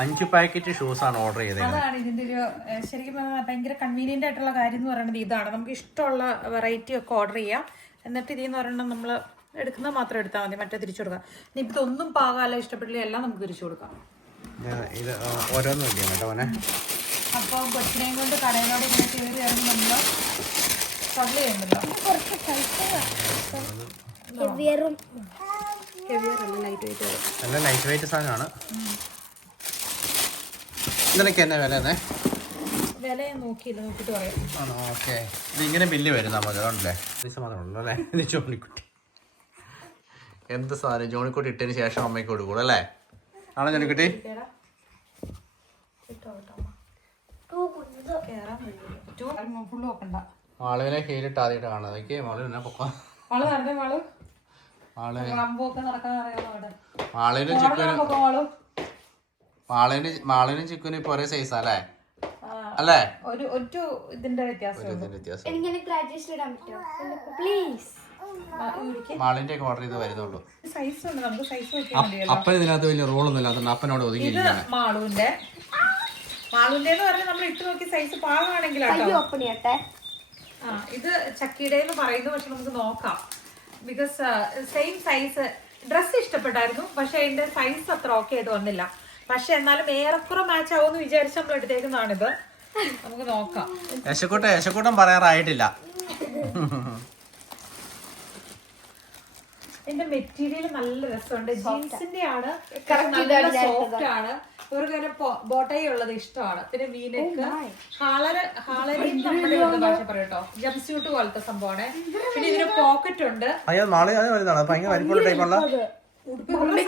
5 പാക്കറ്റ് ഷൂസ് ആണ് ഓർഡർ ചെയ്തത്. അതാണ് ഇതിന്റെ ഒരു ശരിക്കും പറഞ്ഞാൽ ഭയങ്കര കൺവീനിയന്റ് ആയിട്ടുള്ള കാര്യം എന്ന് പറയുന്നത് ഇതാണ്. നമുക്ക് ഇഷ്ടമുള്ള വെറൈറ്റി ഒക്കെ ഓർഡർ ചെയ്യാം. എന്നിട്ട് ഇതിന്ന് ഒരെണ്ണം നമ്മൾ എടുക്കുന്നത് മാത്രം എടുത്താൽ മതി, മറ്റേ തിരിച്ചു കൊടുക്കാം. ഇനിയിപ്പോൾ ഇതൊന്നും പാകാല ഇഷ്ടപ്പെട്ടില്ല എല്ലാം നമുക്ക് തിരിച്ചു കൊടുക്കാം. ഇത് ഓരോന്നും ഇല്ല കേട്ടോ മോനെ. അപ്പോൾ കൊച്ചിനെയും കൊണ്ട് കടയിലോട് ഇങ്ങനെ കയറി ഇറങ്ങി നമ്മൾ സ്ട്രഗിൾ ചെയ്യുന്നുണ്ടല്ലോ. നല്ല ലൈറ്റ് വെയിറ്റ് സാധനമാണ്. ഇതിനൊക്കെ എന്നാ വില? വില നോക്കിയില്ല, നോക്കിയിട്ട് പറയാം. ആണോ? ഓക്കെ. ഇത് ഇങ്ങനെ ബില്ല് വരും നമുക്ക് അതുകൊണ്ടല്ലേ? പൈസ മാത്രമേ ഉള്ളൂ അല്ലേ? ഇത് ജോണിക്കുട്ടി എന്ത് സാധനം ജോണിക്കുട്ടി ഇട്ടതിന് ശേഷം അമ്മയ്ക്ക് കൊടുക്കുള്ളൂ അല്ലേ? ആണോ ജോണിക്കുട്ടി? മാളുവിനെ ഹീലിട്ട് ആദ്യമായിട്ട് കാണാം. അതൊക്കെ മാളു എന്നാ പൊക്കാം. മാളുവിനും ചിക്കുനും ഇപ്പൊ ഒരേ സൈസാ അല്ലേ? അല്ലേ? ഇതിന്റെ വ്യത്യാസം. മാളിന്റെ ഒക്കെ ഓർഡർ ചെയ്ത് വരുന്നുള്ളൂ. സൈസ് ഉണ്ട്, നമുക്ക് സൈസ് അപ്പൻ ഇതിനകത്ത് വലിയ റോളൊന്നും ഇല്ല, അതുകൊണ്ട് അപ്പനോട് ഒതുങ്ങിയിരിക്കുകയാണ്. മാളുവിന്റെ പറഞ്ഞാൽ നമ്മൾ ഇട്ട് നോക്കി സൈസ് പാകാണെങ്കിലാട്ടോ. ഇത് ചക്കിയുടെ എന്ന് പറയുന്നു. പക്ഷെ നമുക്ക് നോക്കാം. ബിക്കോസ് സെയിം സൈസ് ഡ്രസ്സ് ഇഷ്ടപ്പെട്ടായിരുന്നു. പക്ഷെ അതിന്റെ സൈസ് അത്ര ഓക്കെ ആയിട്ട് വന്നില്ല. പക്ഷെ എന്നാലും ഏറെക്കുറെ മാച്ച് ആവുമെന്ന് വിചാരിച്ച് നമ്മൾ എടുത്തേക്കുന്നതാണിത്. നമുക്ക് നോക്കാം. യശക്കൂട്ടം പറയാറായിട്ടില്ല. ഇതിന്റെ മെറ്റീരിയൽ നല്ല രസമുണ്ട്. ജീൻസിന്റെ ആണ്, സോഫ്റ്റ് ആണ്. ഇവർക്ക് തന്നെ ബോട്ടൈ ഉള്ളത് ഇഷ്ടമാണ്. പിന്നെ വീനെക്ക് ഭാഷ പറയട്ടോ, ജംപ് സ്യൂട്ട് പോലത്തെ സംഭവമാണ്. പിന്നെ ഇതിന് പോക്കറ്റ് ഉണ്ട്.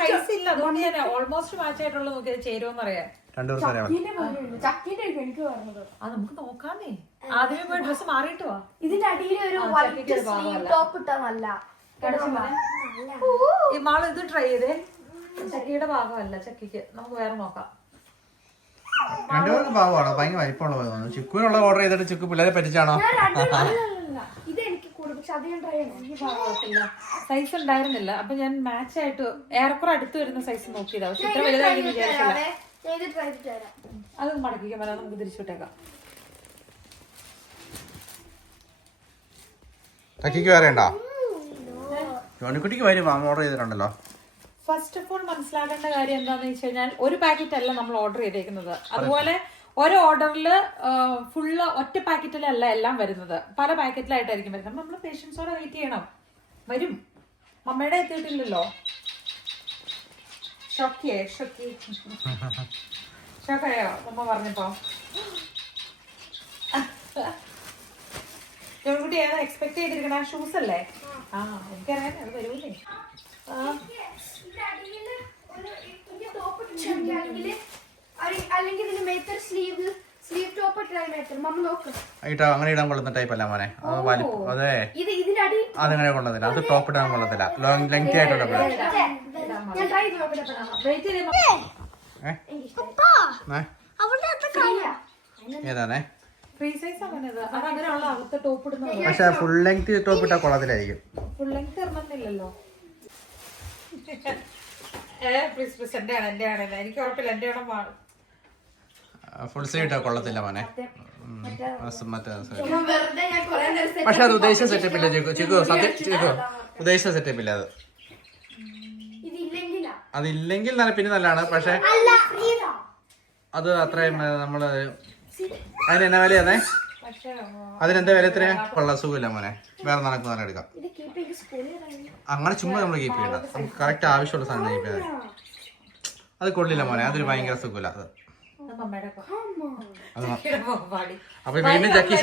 സൈസ് ഇല്ല, അതുകൊണ്ട് ഞാൻ ഓൾമോസ്റ്റ് മാച്ച് ആയിട്ടുള്ള നോക്കിയത് ചേരുമെന്ന് അറിയാം. 2 ദിവസം അറിയാം. എനിക്ക് പറഞ്ഞത് അത് നമുക്ക് നോക്കാന്നേ. ആദ്യമേ പോയി ഡ്രസ് മാറിയിട്ട് വാ. ഇതിന്റെ അടിയിൽ ഒരു വൈറ്റ് സ്ലീവ് ടോപ്പ് ഇട്ടാ നല്ല ഈ മാള് ഇത് ട്രൈ ചെയ്തേ. ചക്കിയുടെ ഭാഗമല്ല, ചക്കിക്ക് നമുക്ക് വേറെ നോക്കാം. 2 പേർക്ക് പാവമാണോ? ഭയങ്കര വലിപ്പമുള്ള പോലെ തോന്നുന്നു. ചിക്കുവിനുള്ള ഓർഡർ ചെയ്തിട്ട് ചിക്കു പിള്ളേരെ പറ്റിച്ചാണോ? ഇത് എനിക്ക് കൂടുതൽ, പക്ഷെ അത് ഞാൻ ട്രൈ ചെയ്യണം. സൈസ് ഉണ്ടായിരുന്നില്ല, അപ്പൊ ഞാൻ മാച്ച് ആയിട്ട് ഏറെക്കുറെ അടുത്ത് വരുന്ന സൈസ് നോക്കിയതാ. പക്ഷെ ഇത്ര വലുതായി വിചാരിച്ചില്ല. അത് മടക്കിക്കാൻ പറ്റാ, നമുക്ക് തിരിച്ചുവിട്ടേക്കാം. ചക്കിക്ക് വേറെ ഉണ്ടോ? ജോണിക്കുട്ടിക്ക് വരും ഓർഡർ ചെയ്തിട്ടുണ്ടല്ലോ. ഫസ്റ്റ് ഓഫ് ഓൾ മനസ്സിലാക്കേണ്ട കാര്യം എന്താണെന്ന് വെച്ച് കഴിഞ്ഞാൽ ഒരു പാക്കറ്റ് അല്ല നമ്മൾ ഓർഡർ ചെയ്തേക്കുന്നത്. അതുപോലെ ഒരു ഓർഡറിൽ ഫുള്ള് ഒറ്റ പാക്കറ്റിലല്ല എല്ലാം വരുന്നത്, പല പാക്കറ്റിലായിട്ടായിരിക്കും വരുന്നത്. നമ്മൾ പേഷ്യൻസോടെ വെയിറ്റ് ചെയ്യണം. വരും. മമ്മയുടെ എത്തിയിട്ടില്ലല്ലോ. ഷോക്കായോ മമ്മ പറഞ്ഞപ്പോ? ജോൺകുട്ടി ഏതാ എക്സ്പെക്ട് ചെയ്തിരിക്കണ? ഷൂസ് അല്ലേ? ആ, എനിക്കറിയാം അത് വരൂലേ. അല്ലെങ്കിൽ ഇതിന് മേത്തർ സ്ലീവ് ടോപ്പ് ഇട്ടോ അങ്ങനെ ഇടാൻ കൊള്ളുന്ന ടൈപ്പ് അല്ല മോനെ. അത് വലിപ്പം അതെ, അതങ്ങനെ കൊള്ളത്തില്ല. അത് ടോപ്പ് ഇടാൻ കൊള്ളത്തില്ല. ലോങ് ലെങ്തി ആയിട്ടുള്ള ഏതാണേ. പക്ഷെ ഫുൾ ലെങ്ത് ടോപ്പ് ഇട്ടാ കൊള്ളത്തിലായിരിക്കും. Full length ഇറങ്ങുന്നില്ലല്ലോ. എനിക്ക് ഉറപ്പില്ല, എന്റെ ആണോ? ഫുൾ സ്ലീവ് ഇട്ടാ കൊള്ളത്തില്ല മോനെ. പക്ഷെ അത് ഉദ്ദേശിച്ച സെറ്റപ്പ് ഇല്ല ചിക്കു. ചിക്കു സത്യം ചിക്കു ഉദ്ദേശിച്ച സെറ്റപ്പ് ഇല്ല. അത് അതില്ലെങ്കിൽ നല്ല പിന്നെ നല്ലതാണ്. പക്ഷെ അത് അത്രയും നമ്മള് അതിനെന്നാ വിലയാന്നേ? അതിനെന്താ വില? എത്രയാ? കൊള്ള സുഖമില്ല മോനെ. വേറെ നടക്കുന്ന സാധനം എടുക്കാം. അങ്ങനെ ചുമ്മാ നമ്മൾ കീപ്പ് ചെയ്യണ്ട. നമുക്ക് കറക്റ്റ് ആവശ്യമുള്ള സാധനം കീപ്പ് ചെയ്താൽ അത് കൊള്ളില്ല മോനെ. അതൊരു ഭയങ്കര സുഖമില്ല. അത് അപ്പൊ വീണ്ടും ചക്കി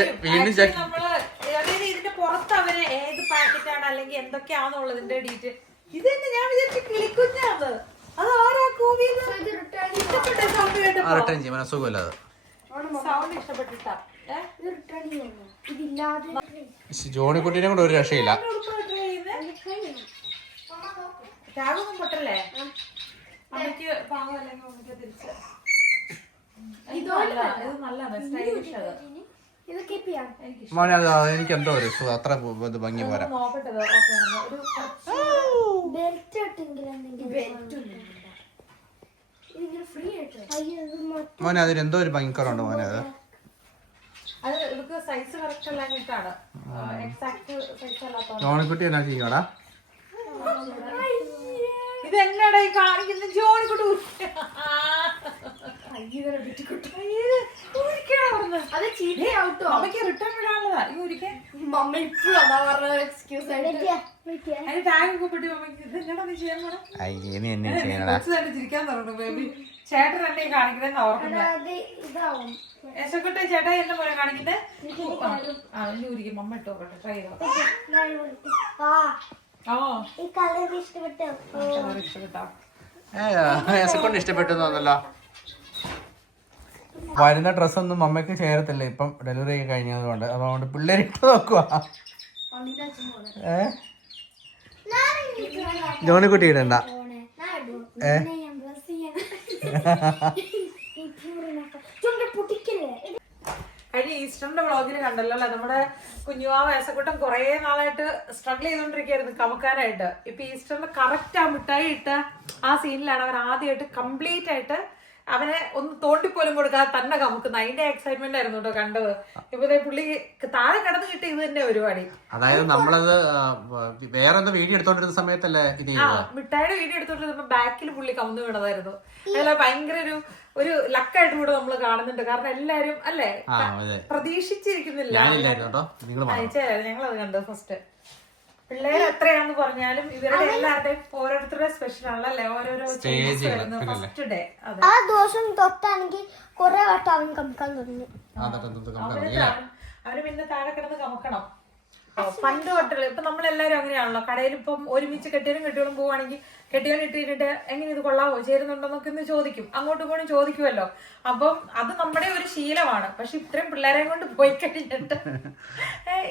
ഇതിന്റെ പുറത്ത് അവര് ഏത് പാക്കറ്റാണ് അല്ലെങ്കിൽ എന്തൊക്കെയാണെന്നുള്ളതിന്റെ ഡീറ്റെയിൽ ഇത് തന്നെ ഞാൻ വിചാരിച്ചു കിളിക്കുഞ്ഞാന്ന്. അത് ആരാ കൂവിയത്? റിട്ടേൺ ചെയ്യാൻ സുഖമില്ല. അത് സൗണ്ട് ഇഷ്ടപ്പെട്ടിട്ടാ. ജോണിക്കുട്ടീനെ കൊണ്ട് ഒരു രക്ഷയില്ല. ടാഗൊന്നും പൊട്ടല്ലേ? അമ്മയ്ക്ക് പാവം അല്ലെങ്കിൽ അമ്മയ്ക്ക് തിരിച്ച് മോനെ അത് എനിക്ക് എന്തോ ഒരു അത്ര ഭംഗി പോരാ. മോനെ അതിന് എന്തോ ഒരു ഭംഗിക്കറുണ്ട് മോനെ. അത് ജോണിക്കുട്ടി എന്നാ ചെയ്യടാ? ഇതെന്നാടാ ഈ കാണിക്കുന്ന? ജോണിക്കുട്ടി അമ്മയ്ക്ക് റിട്ടേൺ വിടാനുള്ളതാ. ഈ ഒരിക്കൽ ടാഗ് ഒക്കെ പെട്ടി അമ്മയ്ക്ക് ഇതെന്നാടാ നീ ചെയ്യാൻ പോണെ? ചിരിക്കാൻ തുടങ്ങും ബേബി. ചേട്ടൻ എന്നെ കാണിക്കുന്നതെന്ന് ഓർക്കുന്നത്. യശോക്കുട്ടി ചേട്ടാ എന്നെ പോലെ കാണിക്കുന്നത്. ഇനി ഒരിക്കൽ മമ്മ ഇട്ടോ ട്രൈ ചെയ്തോ. കൊണ്ട് ഇഷ്ടപ്പെട്ടു തോന്നല്ലോ. വരുന്ന ഡ്രസ്സൊന്നും അമ്മയ്ക്ക് ചേരത്തില്ല ഇപ്പം ഡെലിവറി ഒക്കെ കഴിഞ്ഞത് കൊണ്ട്. അതുകൊണ്ട് പിള്ളേരിട്ട് നോക്കുക. ജോണിക്കുട്ടി ഇടണ്ട. കഴിഞ്ഞ ഈസ്റ്ററിന്റെ വ്ളോഗില് കണ്ടല്ലോ അല്ലെ, നമ്മുടെ കുഞ്ഞുവാവ യേശക്കുട്ടൻ കുറെ നാളായിട്ട് സ്ട്രഗിൾ ചെയ്തോണ്ടിരിക്കുകയായിരുന്നു കമുക്കാനായിട്ട്. ഇപ്പൊ ഈസ്റ്ററിന് കറക്റ്റ് ആ മിഠായി ഇട്ട ആ സീനിലാണ് അവൻ ആദ്യമായിട്ട് കംപ്ലീറ്റ് ആയിട്ട് അവനെ ഒന്ന് തോണ്ടിപ്പോലും കൊടുക്കാതെ തന്നെ കമുക്കുന്ന. അതിന്റെ എക്സൈറ്റ്മെന്റ് ആയിരുന്നു കേട്ടോ കണ്ടത്. ഇപ്പൊ പുള്ളി താഴെ കിടന്ന് കിട്ടിയ ഇത് തന്നെ പരിപാടി. അതായത് നമ്മളത് വേറെ എന്താ വീഡിയോ എടുത്തോണ്ടിരുന്ന സമയത്തല്ലേ മിഠായിയുടെ വീഡിയോ എടുത്തോണ്ടിരുന്നപ്പോ ബാക്കിൽ പുള്ളി കമന്ന് വീണതായിരുന്നു. അതല്ല ഭയങ്കര ഒരു ലക്കായിട്ട് കൂടെ നമ്മൾ കാണുന്നുണ്ട്. കാരണം എല്ലാരും അല്ലേ പ്രതീക്ഷിച്ചിരിക്കുന്നില്ല. ഞങ്ങളത് കണ്ടു ഫസ്റ്റ്. പിള്ളേർ എത്രയാന്ന് പറഞ്ഞാലും ഇവരുടെ എല്ലാവരുടെയും ഓരോരുത്തരുടെ സ്പെഷ്യൽ ആണല്ലേ, ഓരോരോ ഫസ്റ്റ് ഡേ. ആ ദിവസം തൊട്ടാണെങ്കിൽ കുറെ വട്ടം അവൻ കമുക്കാൻ തുടങ്ങി. അവര് പിന്നെ താഴെ കിടന്ന് കമുക്കണം. പണ്ട് തൊട്ടുള്ള ഇപ്പൊ നമ്മളെല്ലാരും അങ്ങനെയാണല്ലോ. കടയിൽ ഇപ്പം ഒരുമിച്ച് കെട്ടിയോളും പോവാണെങ്കിൽ കെട്ടിയോൻ ഇട്ടിട്ട് എങ്ങനെ ഇത് കൊള്ളാവോ ചേരുന്നുണ്ടോന്നൊക്കെ ഒന്ന് ചോദിക്കും, അങ്ങോട്ടും ഇങ്ങോട്ടും ചോദിക്കുമല്ലോ. അപ്പം അത് നമ്മുടെ ഒരു ശീലമാണ്. പക്ഷെ ഇത്രയും പിള്ളേരെ കൊണ്ട് പോയി കഴിഞ്ഞിട്ട്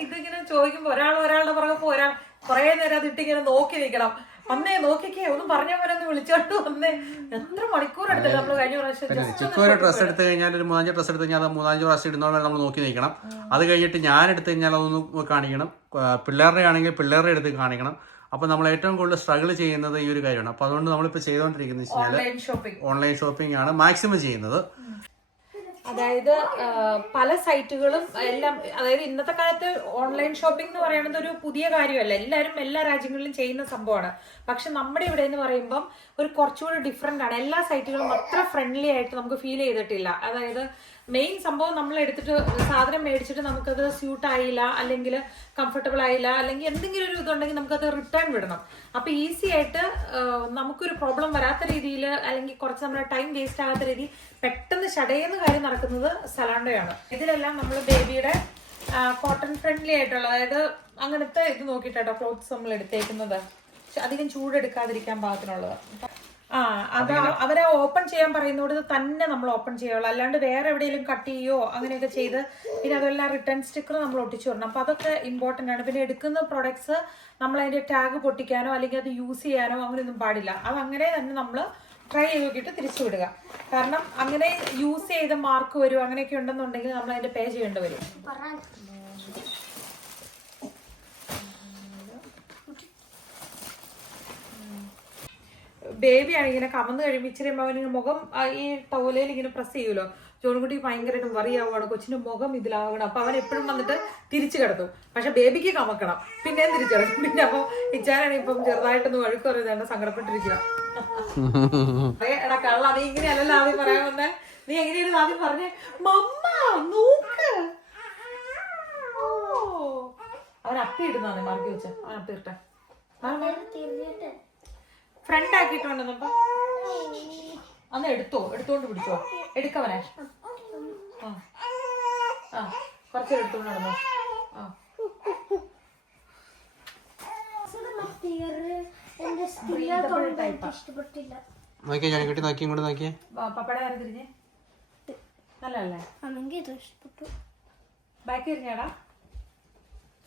ഇതിങ്ങനെ ചോദിക്കുമ്പോ ഒരാളുടെ പുറകെ ഒരാൾ കുറെ നേരം അത് ഇട്ടിങ്ങനെ നോക്കി നിൽക്കണം. വന്നേ നോക്കിക്കേ ഒന്ന് പറഞ്ഞ പോലെ ഒന്ന് വിളിച്ചോണ്ട് വന്നേ. എത്ര മണിക്കൂർ എടുത്തിട്ട് നമ്മള് കഴിഞ്ഞ പ്രാവശ്യം ചിക്കു ഒരു ഡ്രസ്സ് എടുത്തു കഴിഞ്ഞാൽ ഒരു 3-5 ഡ്രസ്സ് എടുത്തു കഴിഞ്ഞാൽ അത് 3-5 പ്രാവശ്യം ഇടുന്നവരെ നമ്മൾ നോക്കി നിൽക്കണം. അത് കഴിഞ്ഞിട്ട് ഞാൻ എടുത്തു കഴിഞ്ഞാൽ അതൊന്ന് കാണിക്കണം. പിള്ളേരുടെ ആണെങ്കിൽ പിള്ളേരുടെ എടുത്ത് കാണിക്കണം. അപ്പൊ നമ്മൾ ഏറ്റവും കൂടുതൽ സ്ട്രഗിൾ ചെയ്യുന്നത് ഈ ഒരു കാര്യമാണ്. അപ്പൊ അതുകൊണ്ട് നമ്മളിപ്പോ ചെയ്തുകൊണ്ടിരിക്കുന്നത് ഓൺലൈൻ ഷോപ്പിംഗ് ആണ് മാക്സിമം ചെയ്യുന്നത്. അതായത് പല സൈറ്റുകളും എല്ലാം, അതായത് ഇന്നത്തെ കാലത്ത് ഓൺലൈൻ ഷോപ്പിംഗ് എന്ന് പറയുന്നത് ഒരു പുതിയ കാര്യമല്ല. എല്ലാവരും എല്ലാ രാജ്യങ്ങളിലും ചെയ്യുന്ന സംഭവമാണ്. പക്ഷെ നമ്മുടെ ഇവിടെ എന്ന് പറയുമ്പം ഒരു കുറച്ചുകൂടി ഡിഫറെന്റ് ആണ്. എല്ലാ സൈറ്റുകളും അത്ര ഫ്രണ്ട്ലി ആയിട്ട് നമുക്ക് ഫീൽ ചെയ്തിട്ടില്ല. അതായത് മെയിൻ സംഭവം നമ്മൾ എടുത്തിട്ട് സാധനം മേടിച്ചിട്ട് നമുക്കത് സ്യൂട്ട് ആയില്ല, അല്ലെങ്കിൽ കംഫർട്ടബിൾ ആയില്ല, അല്ലെങ്കിൽ എന്തെങ്കിലും ഒരു ഇതുണ്ടെങ്കിൽ നമുക്കത് റിട്ടേൺ വിടണം. അപ്പൊ ഈസി ആയിട്ട് നമുക്കൊരു പ്രോബ്ലം വരാത്ത രീതിയിൽ, അല്ലെങ്കിൽ കുറച്ച് നമ്മുടെ ടൈം വേസ്റ്റ് ആകാത്ത രീതിയിൽ പെട്ടെന്ന് ഷടയുന്ന കാര്യം നടക്കുന്നത് സലാണ്ടോയാണ്. ഇതിലെല്ലാം നമ്മൾ ബേബിയുടെ കോട്ടൺ ഫ്രണ്ട്ലി ആയിട്ടുള്ള, അതായത് അങ്ങനത്തെ ഇത് നോക്കിയിട്ടോ ക്ലോത്ത്സ് നമ്മൾ എടുത്തേക്കുന്നത്. അധികം ചൂടെടുക്കാതിരിക്കാൻ പാകത്തിനുള്ളത്. അത് അവരെ ഓപ്പൺ ചെയ്യാൻ പറയുന്നോട് തന്നെ നമ്മൾ ഓപ്പൺ ചെയ്യുള്ളൂ. അല്ലാണ്ട് വേറെ എവിടെയെങ്കിലും കട്ട് ചെയ്യോ അങ്ങനെയൊക്കെ ചെയ്ത് പിന്നെ അതെല്ലാം റിട്ടേൺ സ്റ്റിക്കർ നമ്മൾ ഒട്ടിച്ചു വരണം. അപ്പൊ അതൊക്കെ ഇമ്പോർട്ടന്റ് ആണ്. പിന്നെ എടുക്കുന്ന പ്രൊഡക്ട്സ് നമ്മൾ അതിന്റെ ടാഗ് പൊട്ടിക്കാനോ അല്ലെങ്കിൽ അത് യൂസ് ചെയ്യാനോ അങ്ങനെയൊന്നും പാടില്ല. അത് അങ്ങനെ തന്നെ നമ്മൾ ട്രൈ ചെയ്ത് നോക്കിയിട്ട് തിരിച്ചു വിടുക. കാരണം അങ്ങനെ യൂസ് ചെയ്ത മാർക്ക് വരും, അങ്ങനെയൊക്കെ ഉണ്ടെന്നുണ്ടെങ്കിൽ നമ്മൾ അതിന്റെ പേ ചെയ്യേണ്ടി വരും. ബേബിയാണ് ഇങ്ങനെ കമന്ന് കഴിയുമ്പോൾ ഇച്ചിരി അവനിങ്ങനെ മുഖം ഈ ടവലയിൽ ഇങ്ങനെ പ്രസ് ചെയ്യുമല്ലോ. ജോൺകുട്ടി ഭയങ്കരമായിട്ടും വറിയാവുകയാണ്, കൊച്ചിന്റെ മുഖം ഇതിലാവണം. അപ്പൊ അവൻ എപ്പോഴും വന്നിട്ട് തിരിച്ചു കിടത്തും. പക്ഷെ ബേബിക്ക് കമക്കണം, പിന്നെയും തിരിച്ചു കിടക്കും. പിന്നെ അപ്പൊ ഇച്ചാനാണ് ഇപ്പം ചെറുതായിട്ടൊന്ന് വഴുക്ക് പറയുന്നത് സങ്കടപ്പെട്ടിരിക്കുക. എടാ കള്ള, നീ ഇങ്ങനെയല്ലല്ലോ ആദ്യം പറയാൻ വന്നേ. നീ എങ്ങനെയാണ് ആദ്യം പറഞ്ഞേ? മമ്മ നോക്ക്. അവൻ അപ്പി ഇടുന്നാണ് മറക്കി വെച്ച. അവൻ അപ്പി ഇട്ടെ ഫ്രണ്ട് ആക്കിയിട്ടുണ്ടെന്നപ്പോ അന്ന് എടുത്തോണ്ട് പിടിച്ചോ. എടുക്കവനെ. കുറച്ച് എടുത്തോണ്ട് നടന്നോ. പപ്പടെ ആരും തിരിഞ്ഞേ നല്ലല്ലേ? ബാക്കി തിരിഞ്ഞാടാ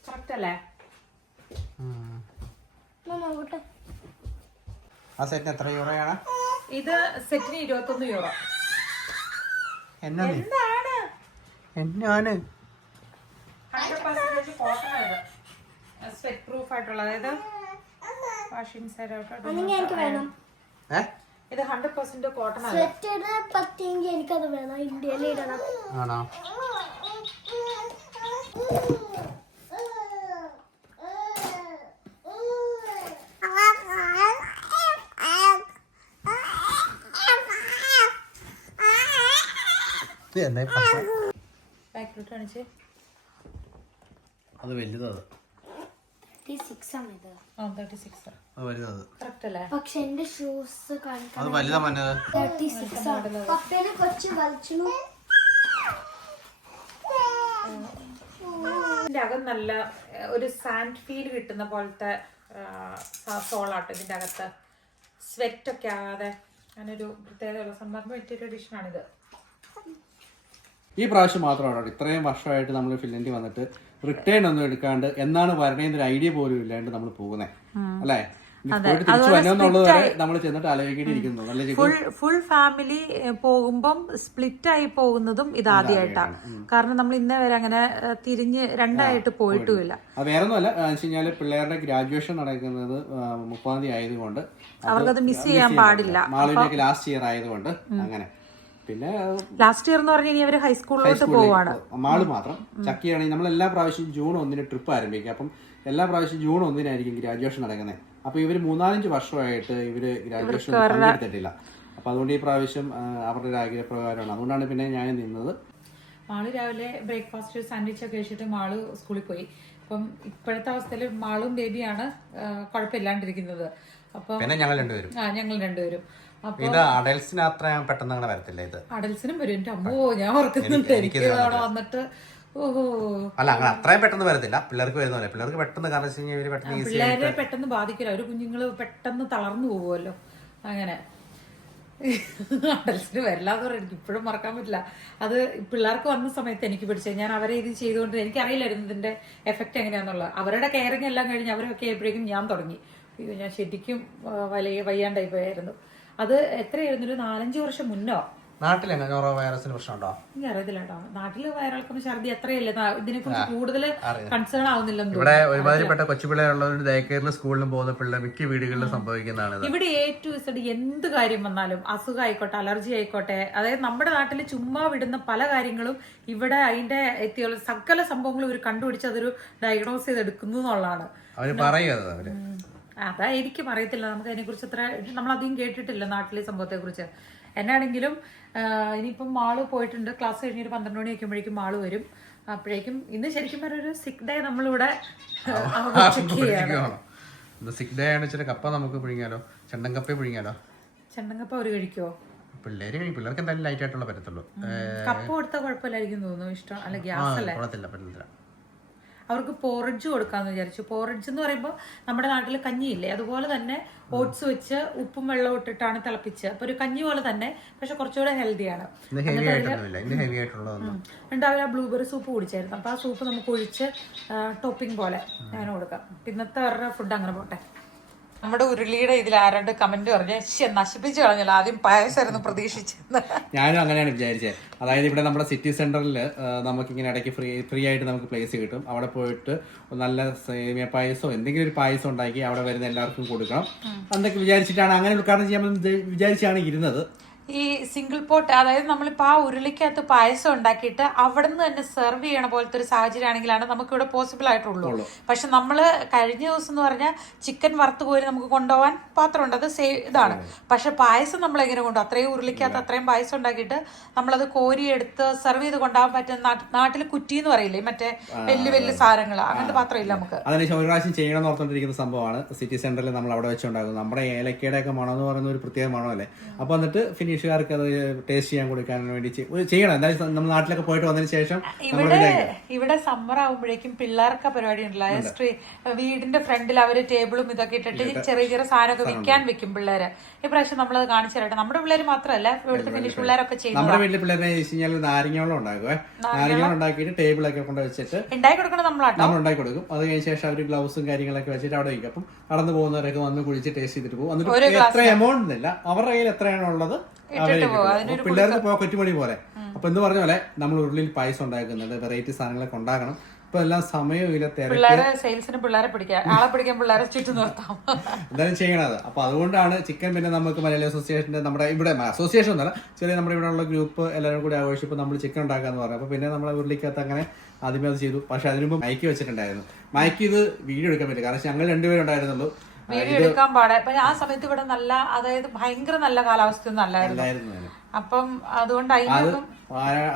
കറക്റ്റ് അല്ലേ? ആ സെറ്റിന് എത്ര യൂറോയാണ്? ഇത് സെറ്റിന് 21 യൂറോ. എന്നാണ് 100% കോട്ടൺ ആണ്. സ്വെറ്റ് പ്രൂഫ് ആയിട്ടുള്ള, അതായത് വാഷിംഗ് സൈഡ് ഔട്ട്. ഇത് 100% കോട്ടൺ ആണ്. എനിക്കത് വേണം, ഇന്ത്യയിൽ ഇടണം. ആണോ? അത് വലുതാണ്. 36 ആണ് ഇത്. 36 അത് വലുതാണ്. കറക്റ്റ് അല്ലേ? പക്ഷെ എന്റെ ഷൂസ് അത് വലുതാ മന്നത്. 36 ആണ്. പപ്പേനെ കൊച്ചു വലിച്ചു. ഇതിന്റെ അകം നല്ല ഒരു സാൻഡ് ഫീൽ കിട്ടുന്ന പോലത്തെ സോളാട്ടോ ഇതിന്റെ അകത്ത്. സ്വെറ്റ് ഒക്കെ ആകാതെ അങ്ങനൊരു പ്രത്യേകതയുള്ള സമ്മർ മെറ്റീരിയൽ എഡിഷൻ ആണിത്. ഈ പ്രാവശ്യം മാത്രമാണ് ഇത്രയും വർഷമായിട്ട് നമ്മൾ ഫിൻലൻഡിൽ വന്നിട്ട് റിട്ടേൺ ഒന്നും എടുക്കാണ്ട് എന്നാണ് വരണേന്നൊരു ഐഡിയ പോലും ഇല്ലാണ്ട് നമ്മൾ പോകുന്നത് അല്ലേ? തിരിച്ചു വന്നോന്നുള്ളത് വരെ നമ്മൾ ചെന്നിട്ട് ആലോചിക്കേണ്ടിയിരിക്കുന്നു. ഫുൾ ഫാമിലി പോകുമ്പം സ്പ്ലിറ്റ് ആയി പോകുന്നതും ഇതാദ്യമായിട്ടാണ്. കാരണം നമ്മൾ ഇന്നേ വരെ അങ്ങനെ തിരിഞ്ഞ് രണ്ടായിട്ട് പോയിട്ടുമില്ല. അത് വേറെ ഒന്നുമല്ല വെച്ച് കഴിഞ്ഞാല് പിള്ളേരുടെ ഗ്രാജുവേഷൻ നടക്കുന്നത് 30-ാം തീയതി ആയതുകൊണ്ട് അവർക്കത് മിസ് ചെയ്യാൻ പാടില്ല. മാളുവിന്റെ ലാസ്റ്റ് ഇയർ ആയതുകൊണ്ട് അങ്ങനെ. പിന്നെ ലാസ്റ്റ് ഇയർ എന്ന് പറഞ്ഞാൽ അവര് ഹൈസ്കൂളിലോട്ട് പോവാണ്. മാള് മാത്രം. ചക്കിയാണെങ്കിൽ നമ്മൾ എല്ലാ പ്രാവശ്യവും ജൂൺ 1 ട്രിപ്പ് ആരംഭിക്കും. അപ്പം എല്ലാ പ്രാവശ്യവും ജൂൺ 1 ഗ്രാജുവേഷൻ നടക്കുന്നത്. അപ്പൊ ഇവര് 3-4 വർഷമായിട്ട് ഇവര് ഗ്രാജുവേഷൻ പങ്കെടുത്തിട്ടില്ല. അപ്പൊ അതുകൊണ്ട് ഈ പ്രാവശ്യം അവരുടെ ഒരു ആഗ്രഹപ്രകാരമാണ്. അതുകൊണ്ടാണ് പിന്നെ ഞാൻ നിന്നത്. മാള് രാവിലെ ബ്രേക്ക്ഫാസ്റ്റ് സാൻഡ്വിച്ച് ഒക്കെ കഴിച്ചിട്ട് മാള് സ്കൂളിൽ പോയി. അപ്പം ഇപ്പോഴത്തെ അവസ്ഥയിൽ മാളും ബേബിയാണ് കുഴപ്പമില്ലാണ്ടിരിക്കുന്നത്. അപ്പൊ ഞങ്ങൾ രണ്ടുപേരും ഇത് അഡൽസിന് അത്ര പെട്ടെന്ന് അങ്ങനെ വരത്തില്ല. ഇത് അഡൽസിനും വരും. എന്റെ അമ്മോ, ഞാൻ ഓർക്കുന്നുണ്ട് എനിക്ക് അവിടെ വന്നിട്ട് ഓഹോ. അല്ല അങ്ങനെ അത്രയും പെട്ടെന്ന് വരത്തില്ല, പിള്ളേർക്ക് വരുന്ന പോലെ. പിള്ളേർക്ക് പെട്ടെന്ന്, കാരണം വെച്ച് കഴിഞ്ഞാൽ ഇവര് പെട്ടെന്ന് ഈസി പിള്ളേരെ പെട്ടെന്ന് ബാധിക്കില്ല, ഒരു കുഞ്ഞുങ്ങള് പെട്ടെന്ന് തളർന്നു പോകുമല്ലോ. അങ്ങനെ അഡൽസിന് വരില്ലാന്ന് പറയാം, എനിക്ക് ഇപ്പോഴും മറക്കാൻ പറ്റില്ല. അത് പിള്ളേർക്ക് വന്ന സമയത്ത് എനിക്ക് പിടിച്ചത്, ഞാൻ അവരെ ഇത് ചെയ്തുകൊണ്ട് എനിക്കറിയില്ലായിരുന്നു ഇതിന്റെ എഫക്ട് എങ്ങനെയാന്നുള്ളത്. അവരുടെ കെയറിങ് എല്ലാം കഴിഞ്ഞ് അവരൊക്കെ ആയപ്പോഴേക്കും ഞാൻ തുടങ്ങി. ഞാൻ ശരിക്കും വയ്യാണ്ടായി പോയായിരുന്നു. അത് എത്രയായിരുന്നു, ഒരു 4-5 വർഷം മുന്നോ. നാട്ടിലെങ്ങനെ നോറോ വൈറസിന് പ്രശ്നമുണ്ടോ? എനിക്ക് അറിയത്തില്ല കേട്ടോ. നാട്ടില് വയറിളക്കം ഛർദി അത്രയല്ലേ, ഇതിനെ കുറിച്ച് കൂടുതൽ കൺസേൺ ആവുന്നില്ലെന്ന് ഇവിടെ ഒരുമാതിരിപ്പെട്ട കൊച്ചുപിള്ളേരുള്ളവരും ഡേ കെയറിലും സ്കൂളിലും പോകുന്ന പിള്ളേർ മിക്ക വീടുകളിലും സംഭവിക്കുന്നതാണ്. ഇവിടെ A to Z എന്ത് കാര്യം വന്നാലും, അസുഖം ആയിക്കോട്ടെ, അലർജി ആയിക്കോട്ടെ, അതായത് നമ്മുടെ നാട്ടിൽ ചുമ്മാ വിടുന്ന പല കാര്യങ്ങളും ഇവിടെ അതിന്റെ സകല സംഭവങ്ങളും ഇവർ കണ്ടുപിടിച്ച് അതൊരു ഡയഗ്നോസ് ചെയ്ത് എടുക്കുന്നു എന്നുള്ളതാണ് അവര് പറയുന്നത്. അവര് അതായിരിക്കും, അറിയത്തില്ല. നമുക്ക് അതിനെ കുറിച്ച് അത്ര നമ്മളധികം കേട്ടിട്ടില്ല നാട്ടിലെ സംഭവത്തെ കുറിച്ച്. എന്നാണെങ്കിലും ഇനിയിപ്പം മാള് പോയിട്ടുണ്ട്. ക്ലാസ് കഴിഞ്ഞൊരു 12 മണി വയ്ക്കുമ്പോഴേക്കും മാള് വരും. അപ്പോഴേക്കും ഇന്ന് ശരിക്കും പറഞ്ഞൊരു സിക്ക് ഡേ നമ്മളിവിടെ സിക്ക് ഡേ ആണ്. വെച്ചാൽ കപ്പ നമുക്ക് പുഴുങ്ങിയാലോ, ചെണ്ടൻ കപ്പ പുഴുങ്ങിയാലോ. ചെണ്ടങ്കപ്പ അവര് കഴിക്കുവോ? പിള്ളേർക്ക് എന്തായാലും ലൈറ്റ് ആയിട്ടുള്ള പറ്റത്തുള്ളൂ. കപ്പ കൊടുത്താൽ കുഴപ്പമില്ലായിരിക്കും തോന്നുന്നു. ഇഷ്ടം അല്ല, ഗ്യാസ് അല്ലേ? പറ്റത്തില്ല. അവർക്ക് പോറഡ്ജ് കൊടുക്കാന്ന് വിചാരിച്ചു. പോറഡ്ജ് എന്ന് പറയുമ്പോൾ നമ്മുടെ നാട്ടിൽ കഞ്ഞിയില്ലേ, അതുപോലെ തന്നെ ഓട്സ് വെച്ച് ഉപ്പും വെള്ളവും ഇട്ടിട്ടാണ് തിളപ്പിച്ച്. അപ്പൊ ഒരു കഞ്ഞി പോലെ തന്നെ, പക്ഷെ കുറച്ചുകൂടെ ഹെൽത്തിയാണ്. ഉണ്ടാവില്ല. ബ്ലൂബെറി സൂപ്പ് കുടിച്ചായിരുന്നു. അപ്പൊ ആ സൂപ്പ് നമുക്ക് ഒഴിച്ച് ടോപ്പിംഗ് പോലെ അങ്ങനെ കൊടുക്കാം. ഇന്നത്തെ അവരുടെ ഫുഡ് അങ്ങനെ പോട്ടെ. നമ്മുടെ ഉരുളിയുടെ ഇതിൽ ആരാണ്ട് കമന്റ് പറഞ്ഞ നശിപ്പിച്ചു കളഞ്ഞല്ലോ, ആദ്യം പായസമായിരുന്നു പ്രതീക്ഷിച്ചത്. ഞാനും അങ്ങനെയാണ് വിചാരിച്ചത്. അതായത് ഇവിടെ നമ്മുടെ സിറ്റി സെന്ററിൽ നമുക്കിങ്ങനെ ഇടയ്ക്ക് ഫ്രീ ആയിട്ട് നമുക്ക് പ്ലേസ് കിട്ടും. അവിടെ പോയിട്ട് നല്ല സേമിയ പായസമോ എന്തെങ്കിലും ഒരു പായസം ഉണ്ടാക്കി അവിടെ വരുന്ന എല്ലാവർക്കും കൊടുക്കണം എന്നൊക്കെ വിചാരിച്ചിട്ടാണ്, അങ്ങനെ ഉദ്ഘാടനം ചെയ്യാമെന്ന് വിചാരിച്ചാണ് ഇരുന്നത്. ഈ സിംഗിൾ പോട്ട്, അതായത് നമ്മളിപ്പോൾ ആ ഉരുളിക്കകത്ത് പായസം ഉണ്ടാക്കിയിട്ട് അവിടെ നിന്ന് തന്നെ സെർവ് ചെയ്യണ പോലത്തെ ഒരു സാഹചര്യം ആണെങ്കിലാണ് നമുക്ക് ഇവിടെ പോസിബിൾ ആയിട്ടുള്ളൂ. പക്ഷെ നമ്മൾ കഴിഞ്ഞ ദിവസം എന്ന് പറഞ്ഞാൽ ചിക്കൻ വറുത്ത് കോരി നമുക്ക് കൊണ്ടുപോകാൻ പാത്രമുണ്ട്, അത് ഇതാണ്. പക്ഷെ പായസം നമ്മൾ എങ്ങനെ കൊണ്ടുപോകും? അത്രയും ഉരുളിക്കകത്ത് അത്രയും പായസം ഉണ്ടാക്കിയിട്ട് നമ്മളത് കോരി എടുത്ത് സെർവ് ചെയ്ത് കൊണ്ടുപോകാൻ പറ്റുന്ന നാട്ടിൽ കുറ്റി എന്ന് പറയില്ലേ, മറ്റേ വലിയ സാധനങ്ങൾ, അങ്ങനത്തെ പാത്രമില്ല നമുക്ക്. അതിനുശേഷം ഒരു പ്രാവശ്യം ചെയ്യണം എന്ന് ഓർത്തുകൊണ്ടിരിക്കുന്ന സംഭവമാണ് സിറ്റി സെന്ററിൽ നമ്മൾ അവിടെ വെച്ചുണ്ടാകുന്നത്. നമ്മുടെ ഏലക്കയുടെ ഒക്കെ മണം എന്ന് പറയുന്ന ഒരു പ്രത്യേക മണമല്ലേ. അപ്പൊ എന്നിട്ട് ഫിനിഷുകാർക്ക് അത് ടേസ്റ്റ് ചെയ്യാൻ കൊടുക്കാൻ വേണ്ടി ചെയ്യണം. എന്തായാലും നമ്മൾ നാട്ടിലൊക്കെ പോയിട്ട് വന്നതിന് ശേഷം ഇവിടെ സമ്മർ ആകുമ്പോഴേക്കും പിള്ളേർക്ക് പരിപാടി ഉണ്ടല്ലോ, വീടിന്റെ ഫ്രണ്ടിൽ അവര് ടേബിളും ഇതൊക്കെ ഇട്ടിട്ട് ചെറിയ ചെറിയ സാധനമൊക്കെ വിൽക്കാൻ വെക്കും പിള്ളേര്. ഇപ്രാവശ്യം നമ്മളത് കാണിച്ചു തരട്ടെ. നമ്മുടെ പിള്ളേര് മാത്രമല്ല, ഇവിടുത്തെ ഫിനിഷ് പിള്ളേരൊക്കെ ചെയ്യും. നമ്മുടെ വീട്ടിലെ പിള്ളേരെ വെച്ച് കഴിഞ്ഞാൽ നാരങ്ങോളം ഉണ്ടാക്കുവേ. നാരങ്ങോളം ഉണ്ടാക്കിയിട്ട് ടേബിളൊക്കെ കൊണ്ട് വെച്ചിട്ട് ഉണ്ടാക്കി കൊടുക്കണം, നമ്മൾ ഉണ്ടാക്കി കൊടുക്കും. അത് കഴിഞ്ഞ ശേഷം അവർ ഗ്ലൗസും കാര്യങ്ങളൊക്കെ വെച്ചിട്ട് അവിടെ വയ്ക്കും. അപ്പം നടന്നു പോകുന്നവരൊക്കെ വന്ന് കുഴിച്ച് ടേസ്റ്റ് ചെയ്തിട്ട് പോകും. എന്നിട്ട് എത്ര എമൗണ്ട് ഇല്ല, അവരുടെ കയ്യിൽ എത്രയാണോ ഉള്ളത് പിള്ളേർക്ക് പോക്കറ്റ് മണി പോലെ. അപ്പൊ എന്ന് പറഞ്ഞ പോലെ നമ്മൾ ഉരുളിയിൽ പായസം ഉണ്ടാക്കുന്നുണ്ട്, വെറൈറ്റി സാധനങ്ങളൊക്കെ ഉണ്ടാക്കണം. ഇപ്പൊ എല്ലാം സമയമില്ല, എന്തായാലും ചെയ്യണത്. അപ്പൊ അതുകൊണ്ടാണ് ചിക്കൻ. പിന്നെ നമുക്ക് മലയാളി അസോസിയേഷന്റെ നമ്മുടെ ഇവിടെ അസോസിയേഷൻ ഒന്നല്ല, ചെറിയ നമ്മുടെ ഇവിടെ ഉള്ള ഗ്രൂപ്പ് എല്ലാവരും കൂടി ആഘോഷിച്ചപ്പോൾ നമ്മൾ ചിക്കൻ ഉണ്ടാക്കാന്ന് പറഞ്ഞു. അപ്പൊ പിന്നെ നമ്മളെ ഉരുളിക്കകത്ത് അങ്ങനെ ആദ്യമേ അത് ചെയ്തു. പക്ഷെ അതിനു മുമ്പ് മൈക്ക് വെച്ചിട്ടുണ്ടായിരുന്നു. മൈക്ക് ഇത് വീഡിയോ എടുക്കാൻ പറ്റില്ല, കാരണം ഞങ്ങൾ രണ്ടുപേരും ഉണ്ടായിരുന്നുള്ളൂ. വീഡിയോ എടുക്കാൻ പാടെ. ആ സമയത്ത് ഇവിടെ നല്ല, അതായത് ഭയങ്കര നല്ല കാലാവസ്ഥയൊന്നും അല്ലായിരുന്നു. അപ്പം അതുകൊണ്ട്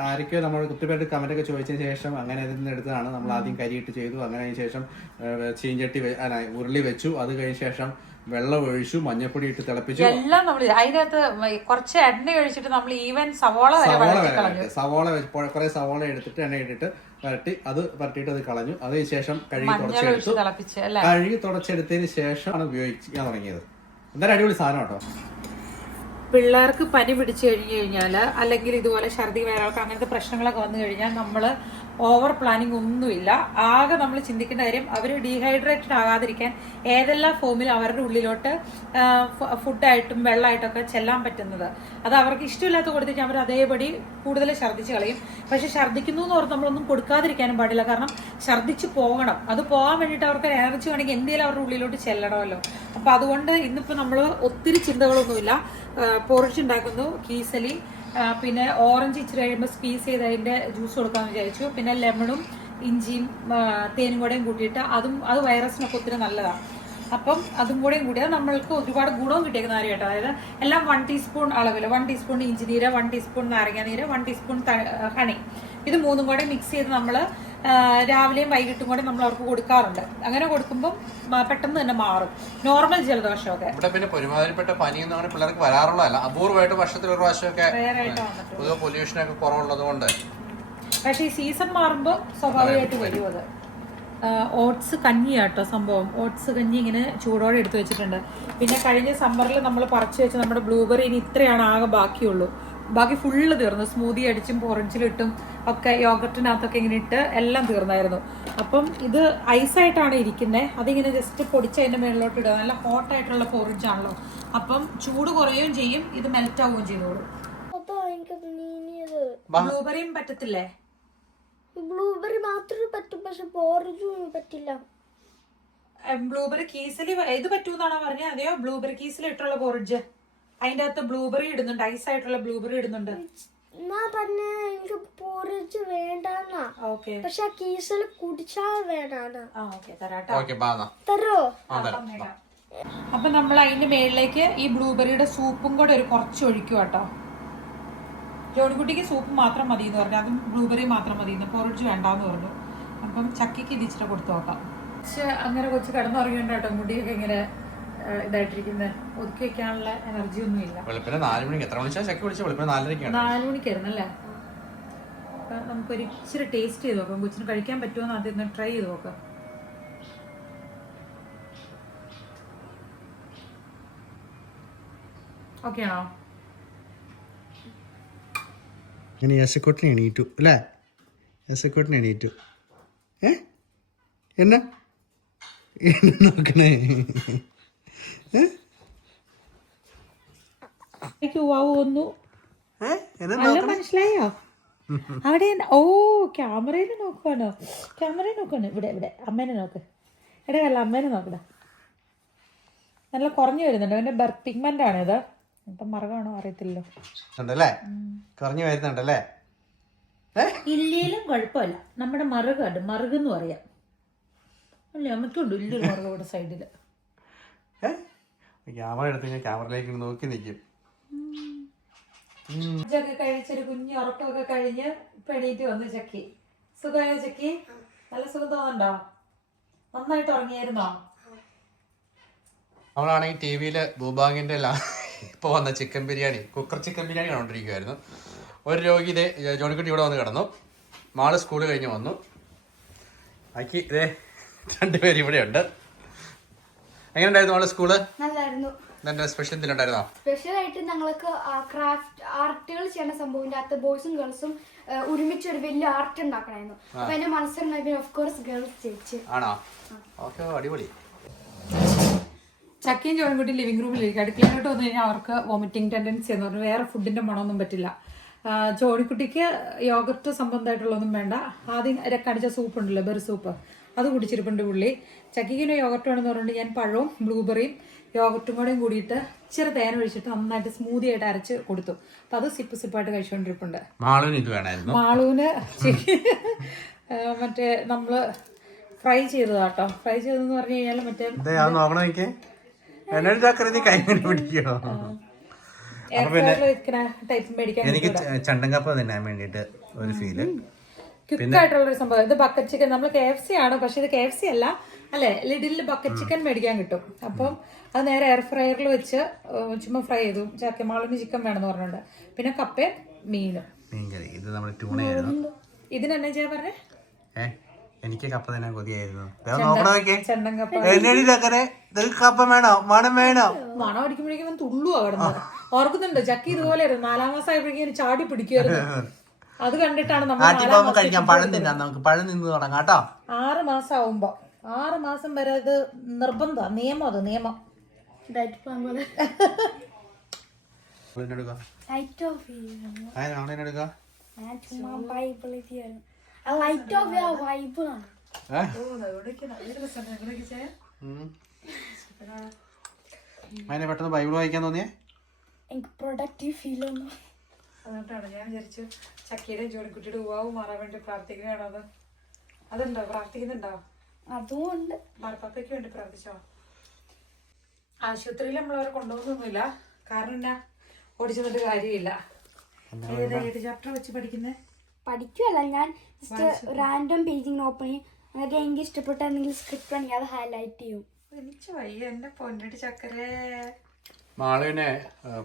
ആരൊക്കെയോ നമ്മൾ കുത്തിപ്പേട്ട് കമന്റ് ഒക്കെ ചോദിച്ചതിന് ശേഷം അങ്ങനെ അതിൽ നിന്ന് എടുത്തതാണ്. നമ്മൾ ആദ്യം കരിയിട്ട് ചെയ്തു. അങ്ങനെ അതിന് ശേഷം ചീഞ്ചട്ടി ഉരുളി വെച്ചു. അത് കഴിഞ്ഞ ശേഷം വെള്ളം ഒഴിച്ചു, മഞ്ഞപ്പൊടി ഇട്ട് തിളപ്പിച്ചു. എല്ലാം നമ്മൾ അതിനകത്ത് കുറച്ച് എണ്ണ ഒഴിച്ചിട്ട് നമ്മൾ ഈവൻ സവോള കുറെ സവോള എടുത്തിട്ട് എണ്ണ ഇട്ടിട്ട് വരട്ടി, അത് വരട്ടിയിട്ട് അത് കളഞ്ഞു. അതിന് ശേഷം കഴുകി തുടച്ചെടുത്തതിന് ശേഷമാണ് ഉപയോഗിക്കാൻ തുടങ്ങിയത്. എന്തായാലും അടിപൊളി സാധനം കേട്ടോ. പിള്ളേർക്ക് പനി പിടിച്ചു കഴിഞ്ഞു കഴിഞ്ഞാൽ, അല്ലെങ്കിൽ ഇതുപോലെ ഛർദി വയറിളക്കം അങ്ങനത്തെ പ്രശ്നങ്ങളൊക്കെ വന്നു കഴിഞ്ഞാൽ നമ്മൾ ഓവർ പ്ലാനിങ് ഒന്നുമില്ല. ആകെ നമ്മൾ ചിന്തിക്കേണ്ട കാര്യം അവർ ഡീഹൈഡ്രേറ്റഡ് ആകാതിരിക്കാൻ ഏതെല്ലാം ഫോമിൽ അവരുടെ ഉള്ളിലോട്ട് ഫുഡായിട്ടും വെള്ളമായിട്ടൊക്കെ ചെല്ലാൻ പറ്റുന്നത് അത് അവർക്ക് ഇഷ്ടമില്ലാത്ത കൊടുത്തിട്ട് അവർ അതേപടി കൂടുതൽ ഛർദ്ദിച്ച് കളയും. പക്ഷെ ഛർദ്ദിക്കുന്നു എന്ന് ഓർത്ത് നമ്മളൊന്നും കൊടുക്കാതിരിക്കാനും പാടില്ല, കാരണം ഛർദ്ദിച്ച് പോകണം. അത് പോകാൻ വേണ്ടിയിട്ട് അവർക്ക് എനർജി വേണമെങ്കിൽ എന്തെങ്കിലും അവരുടെ ഉള്ളിലോട്ട് ചെല്ലണമല്ലോ. അപ്പൊ അതുകൊണ്ട് ഇന്നിപ്പോൾ നമ്മൾ ഒത്തിരി ചിന്തകളൊന്നുമില്ല. പോറിച്ച് ഉണ്ടാക്കുന്നു, കീസലി, പിന്നെ ഓറഞ്ച് ഇച്ചിരി കഴിയുമ്പോൾ സ്ക്വീസ് ചെയ്ത് അതിന്റെ ജ്യൂസ് കൊടുക്കാമെന്ന് വിചാരിച്ചു. പിന്നെ ലെമണും ഇഞ്ചിയും തേനും കൂടെയും കൂട്ടിയിട്ട് അത് വൈറസിനൊക്കെ ഒത്തിരി നല്ലതാണ്. അപ്പം അതും കൂടെയും കൂടിയാൽ നമ്മൾക്ക് ഒരുപാട് ഗുണവും കിട്ടിയേക്കുന്ന കാര്യം കേട്ടോ. അതായത് എല്ലാം 1 ടീസ്പൂൺ അളവിൽ, 1 ടീസ്പൂൺ ഇഞ്ചി നീര്, 1 ടീസ്പൂൺ നാരങ്ങ നീര്, 1 ടീസ്പൂൺ ഹണി, ഇത് മൂന്നും കൂടെ മിക്സ് ചെയ്ത് നമ്മൾ രാവിലെയും വൈകിട്ടും കൂടെ നമ്മൾ അവർക്ക് കൊടുക്കാറുണ്ട്. അങ്ങനെ കൊടുക്കുമ്പോൾ പെട്ടെന്ന് തന്നെ മാറും നോർമൽ ജലദോഷമൊക്കെ. ഇവിടെ പിന്നെ ഒരുമാതിരിപ്പെട്ട പനി എന്ന് പറഞ്ഞാൽ പിള്ളേർക്ക് വരാറുള്ളതല്ല, അപൂർവമായിട്ട് വർഷത്തിൽ ഒരു പ്രാവശ്യമൊക്കെ പൊല്യൂഷനൊക്കെ കുറവുള്ളത് കൊണ്ട്. പക്ഷേ ഈ സീസൺ മാറുമ്പോൾ സ്വാഭാവികമായിട്ട് വരും അത്. ഓട്സ് കഞ്ഞിയാട്ടോ സംഭവം. ഓട്സ് കഞ്ഞി ഇങ്ങനെ ചൂടോടെ എടുത്തു വെച്ചിട്ടുണ്ട്. പിന്നെ കഴിഞ്ഞ സമ്മറിൽ നമ്മൾ പറിച്ചു വെച്ച നമ്മുടെ ബ്ലൂബെറി ഇനി ഇത്രയാണ് ആകെ ബാക്കിയുള്ളൂ. ബാക്കി ഫുള്ള് തീർന്നു. സ്മൂതി അടിച്ചും പോറഞ്ചിലിട്ടും ഒക്കെ യോഗർട്ടിനകത്തൊക്കെ ഇങ്ങനെ ഇട്ട് എല്ലാം തീർന്നായിരുന്നു. അപ്പം ഇത് ഐസായിട്ടാണ് ഇരിക്കുന്നത്. അതിങ്ങനെ ജസ്റ്റ് പൊടിച്ച് അതിൻ്റെ മേളിലോട്ട് ഇടുക. നല്ല ഹോട്ടായിട്ടുള്ള പോറഞ്ചാണല്ലോ, അപ്പം ചൂട് കുറയുകയും ചെയ്യും, ഇത് മെൽറ്റ് ആവുകയും ചെയ്തോളൂ. ബ്ലൂബെറിയും പറ്റത്തില്ലേ? ബ്ലൂബെറി മാത്രമേ പറ്റും, പക്ഷെ പോറഞ്ചും പറ്റില്ല. ബ്ലൂബെറി കീസിൽ ഇത് പറ്റൂന്നാണോ പറഞ്ഞത്? അതെയോ ബ്ലൂബെറി കീസിലിട്ടുള്ള പോറഞ്ച്? അതിന്റെ അകത്ത് ബ്ലൂബെറി ഇടുന്നുണ്ട്, ഐസായിട്ടുള്ള ബ്ലൂബെറി ഇടുന്നുണ്ട്. എനിക്ക് പോറഞ്ച് വേണ്ടാന്നാ, പക്ഷെ ആ കീസിൽ കുടിച്ചാൽ വേണ്ടാണ്. തരോ? അപ്പൊ നമ്മൾ അതിന്റെ മേളിലേക്ക് ഈ ബ്ലൂബെറിയുടെ സൂപ്പും കൂടെ ഒരു കുറച്ച് ഒഴിക്കും കേട്ടോ. ജോണിക്കുട്ടിക്ക് സൂപ്പ് മാത്രം മതി എന്ന് പറഞ്ഞു, അതും ബ്ലൂബെറി മാത്രം മതി, പോറഞ്ച് വേണ്ടാന്ന് പറഞ്ഞു. അപ്പം ചക്കിക്ക് ഇത് ഇച്ചിരി കൊടുത്തു നോക്കാം. അങ്ങനെ കൊച്ചു കിടന്നുറങ്ങിയുണ്ട് കേട്ടോ. മുടിയൊക്കെ ഇങ്ങനെ ഇതായിട്ടിരിക്കുന്നത്, ഒതുക്കി വെക്കാനുള്ള എനർജി ഒന്നും ഇല്ല. 4 മണിക്കായിരുന്നു അല്ലേ? അപ്പൊ നമുക്കൊരു ഇച്ചിരി ടേസ്റ്റ് ചെയ്ത് നോക്കാം. കൊച്ചിന് കഴിക്കാൻ പറ്റുമോ എന്ന് ആദ്യം ട്രൈ ചെയ്ത് നോക്കാം. ഓക്കെ ആണോ? അങ്ങനെ യേശക്കോട്ടിന് എണീറ്റു അല്ലേ? യേശക്കോട്ടിന് എണീറ്റു. എന്നാ നോക്കണേ? മനസ്സിലായോ? അവിടെ ഓ ക്യാമറയിൽ നോക്കുവാണോ? ക്യാമറയിൽ നോക്കുവാണ്. ഇവിടെ ഇവിടെ അമ്മേനെ നോക്ക്. ഇടകല്ല അമ്മേനെ നോക്കടാ. നല്ല കുറഞ്ഞു വരുന്നുണ്ട്. അവന്റെ ബർത്ത് പിഗ്മെന്റ് ആണ് ഇത്. ഇപ്പം മറുകാണോ അറിയത്തില്ലല്ലോ. കുറഞ്ഞു വരുന്നുണ്ടല്ലേ? ഇല്ലേലും കുഴപ്പമില്ല. നമ്മുടെ മറുകുണ്ട്, മറുകെന്ന് പറയാം അല്ലേ? അമ്മയ്ക്കുണ്ട് ഇല്ലൊരു മറുക ഇവിടെ സൈഡില്. ക്യാമറ എടുത്ത് ഞാൻ ക്യാമറയിലേക്ക് നോക്കി നിൽക്കും. ചക്കി കഴിച്ചൊരു കുഞ്ഞു ഉറക്കമൊക്കെ കഴിഞ്ഞ് പെണീറ്റ് വന്നു ചക്കി. സുഖമായ ചക്കി? നല്ല സുഖം തോന്നുന്നുണ്ടോ? നന്നായിട്ട് ഉറങ്ങിയായിരുന്നോ? നമ്മളാണെങ്കിൽ ടി വിയിൽ ഭൂഭാഗിന്റെ ഇപ്പോൾ വന്ന chicken biryani, cooker chicken biryani കണ്ടുകൊണ്ടിരിക്കുവായിരുന്നു. ഒരു രോഗി ഇതേ ജോണിക്കുട്ടി ഇവിടെ വന്ന് കിടന്നു. മാള് സ്കൂൾ കഴിഞ്ഞ് വന്നു. ആക്കി ഇതേ 2 പേര് ഇവിടെ ഉണ്ട്. എങ്ങനെ ഉണ്ടായിരുന്നു നാളെ സ്കൂള്? നല്ലായിരുന്നു. സ്പെഷ്യൽ എന്തെങ്കിലും ഉണ്ടായിരുന്നോ? സ്പെഷ്യൽ ആയിട്ട് ഞങ്ങൾക്ക് ക്രാഫ്റ്റ് ആർട്ടുകൾ ചെയ്യുന്ന സംഭവത്തിന്റെ അകത്ത് ബോയ്സും ഗേൾസും ഒരുമിച്ച് ഒരു വലിയ ആർട്ട് ഉണ്ടാക്കണമായിരുന്നു. അപ്പൊ എന്റെ മത്സരം ഓഫ് കോഴ്സ് ഗേൾസ് ജയിച്ചു. ആണോ? ഓക്കെ, അടിപൊളി. ചക്കയും ജോൺകുട്ടി ലിവിംഗ് റൂമിലിരിക്കും. അടുക്കളയിലോട്ട് വന്നു കഴിഞ്ഞാൽ അവർക്ക് വോമിറ്റിംഗ് ടെൻഡൻസി എന്ന് പറഞ്ഞു. വേറെ ഫുഡിന്റെ മണമൊന്നും പറ്റില്ല. ജോണിക്കുട്ടിക്ക് യോഗർട്ട് സംബന്ധമായിട്ടുള്ളതൊന്നും വേണ്ട. ആദ്യം കാണിച്ച സൂപ്പ് ഉണ്ടല്ലോ, ബെറി സൂപ്പ്, അത് കുടിച്ചിരിപ്പുണ്ട് പുള്ളി. ചക്കിക്കിന് യോഗർട്ട് വേണമെന്ന് പറഞ്ഞിട്ട് ഞാൻ പഴവും ബ്ലൂബെറിയും യോഗർട്ടും കൂടെയും കൂടിയിട്ട് ഇച്ചിരി തേൻ ഒഴിച്ചിട്ട് നന്നായിട്ട് സ്മൂതി ആയിട്ട് അരച്ച് കൊടുത്തു. അപ്പൊ അത് സിപ്പായിട്ട് കഴിച്ചുകൊണ്ടിരിപ്പുണ്ട്. മാളൂന് മറ്റേ നമ്മള് ഫ്രൈ ചെയ്തതാട്ടോ. ഫ്രൈ ചെയ്തെന്ന് പറഞ്ഞു കഴിഞ്ഞാൽ മറ്റേ എനിക്ക് ചണ്ടൻ കപ്പ തിന്നാൻ വേണ്ടിട്ട് ഒരു ഫീല്. ക്വിക്കായിട്ടുള്ളൊരു സംഭവം. ഇത് ബക്കറ്റ് ചിക്കൻ. നമ്മൾ KFC ആണ്, പക്ഷെ ഇത് KFC അല്ല അല്ലെ. ലിഡിൽ ബക്കറ്റ് ചിക്കൻ മേടിക്കാൻ കിട്ടും. അപ്പം അത് നേരെ എയർ ഫ്രയറിൽ വെച്ച് ചുമ്മാ ഫ്രൈ ചെയ്തു. ചക്കമാളിന് ചിക്കൻ വേണമെന്ന് പറഞ്ഞിട്ടുണ്ട്. പിന്നെ കപ്പയും മീനും. ഇത് നമ്മുടെ ട്യൂണയായിരുന്നു. ഇതിനെന്നാ ചെയ്യാൻ പറഞ്ഞേ? എനിക്ക് കപ്പ തന്നെ കൊതിയായിരുന്നു. ചെണ്ടൻ കപ്പ കപ്പ വേണോ? മണം വേണോ? മണം അടിക്കുമ്പോഴേക്കും തുള്ളുവാ കിടന്നത്. ഓർക്കുന്നുണ്ട് ചക്കി ഇതുപോലെ 4 മാസം ആയപ്പോഴേക്കും ചാടി പിടിക്കുമായിരുന്നു. അത് കണ്ടിട്ടാണ് നമ്മൾ 6 മാസം ആവുമ്പോ 6 മാസം വരെ അത് നിർബന്ധം, നിയമം. അത് നിയമം. പെട്ടെന്ന് ബൈബിൾ വായിക്കാൻ തോന്നിയേ? എനിക്ക് പ്രൊഡക്റ്റീവ് ഫീൽ ഒന്നും. അതുകൊണ്ടാണ് ഞാൻ വിചാരിച്ചു ചക്കിയുടെ ജോണിക്കുട്ടിയുടെ ഉവാവ് മാറാൻ വേണ്ടി പ്രാർത്ഥിക്കുകയാണോ? അതുണ്ടോ? പ്രാർത്ഥിക്കുന്നുണ്ടോ? അതുകൊണ്ട് പപ്പയ്ക്ക് വേണ്ടി പ്രാർത്ഥിച്ചോ? ആശുപത്രിയിൽ നമ്മളവരെ കൊണ്ടുപോകുന്നൊന്നുമില്ല. കാരണം എന്നാ, ഓടിച്ചെന്നിട്ട് കാര്യമില്ല. ഏത് ചാപ്റ്റർ വെച്ച് പഠിക്കുവല്ല, ഞാൻ ജസ്റ്റ് റാൻഡം പേജിങ് ഓപ്പൺ ചെയ്യും. എന്നിട്ട് എനിക്ക് ഇഷ്ടപ്പെട്ട എന്തെങ്കിലും സ്ക്രിപ്റ്റ് ആണെങ്കിൽ അത് ഹൈലൈറ്റ് ചെയ്യും. എനിക്ക് വയ്യ എന്റെ പൊന്നിട്ട് ചക്കരേ. മാളുവിനെ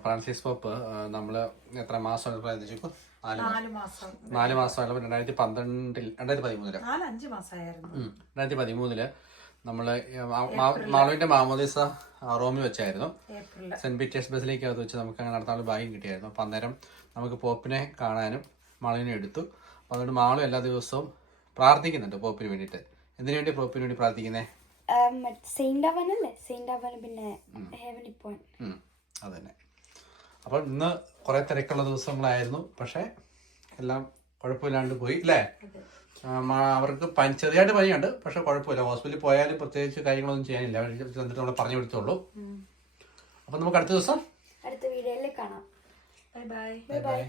ഫ്രാൻസിസ് പോപ്പ് നമ്മൾ എത്ര മാസം പ്രയത്നിച്ചു? 4 മാസം 4 മാസമായാലും 2013 4-5 മാസമായിരുന്നു. 2013 നമ്മള് മാളുവിന്റെ മാമോദിസ റോമിൽ വെച്ചായിരുന്നു. ഏപ്രിൽ സെന്റ് പീറ്റേഴ്സ് ബസിലേക്കകത്ത് വെച്ച് നമുക്ക് അങ്ങനെ നടത്താനുള്ള ഭാഗ്യം കിട്ടിയായിരുന്നു. അപ്പം അന്നേരം നമുക്ക് പോപ്പിനെ കാണാനും മാളുവിനെ എടുത്തു. അപ്പം അതുകൊണ്ട് മാളു എല്ലാ ദിവസവും പ്രാർത്ഥിക്കുന്നുണ്ട് പോപ്പിന് വേണ്ടിയിട്ട്. എന്തിനു വേണ്ടി പോപ്പിന് വേണ്ടി പ്രാർത്ഥിക്കുന്നേ? സെയിന്റ് ആവാനല്ലേ, സെയിന്റ് ആവാനും പിന്നെ ഹെവനിൽ പോവാൻ. അതന്നെ. അപ്പം ഇന്ന് കുറെ തിരക്കുള്ള ദിവസങ്ങളായിരുന്നു, പക്ഷെ എല്ലാം കുഴപ്പമില്ലാണ്ട് പോയി അല്ലേ? അവർക്ക് ചെറിയായിട്ട് പനിയുണ്ട്, പക്ഷെ കുഴപ്പമില്ല. ഹോസ്പിറ്റലിൽ പോയാലും പ്രത്യേകിച്ച് കാര്യങ്ങളൊന്നും ചെയ്യാനില്ല. എന്നിട്ട് നമ്മളെ പറഞ്ഞു കൊടുത്തോളൂ. അപ്പം നമുക്ക് അടുത്ത ദിവസം അടുത്ത വീഡിയോയിൽ കാണാം. Bye bye. Bye bye.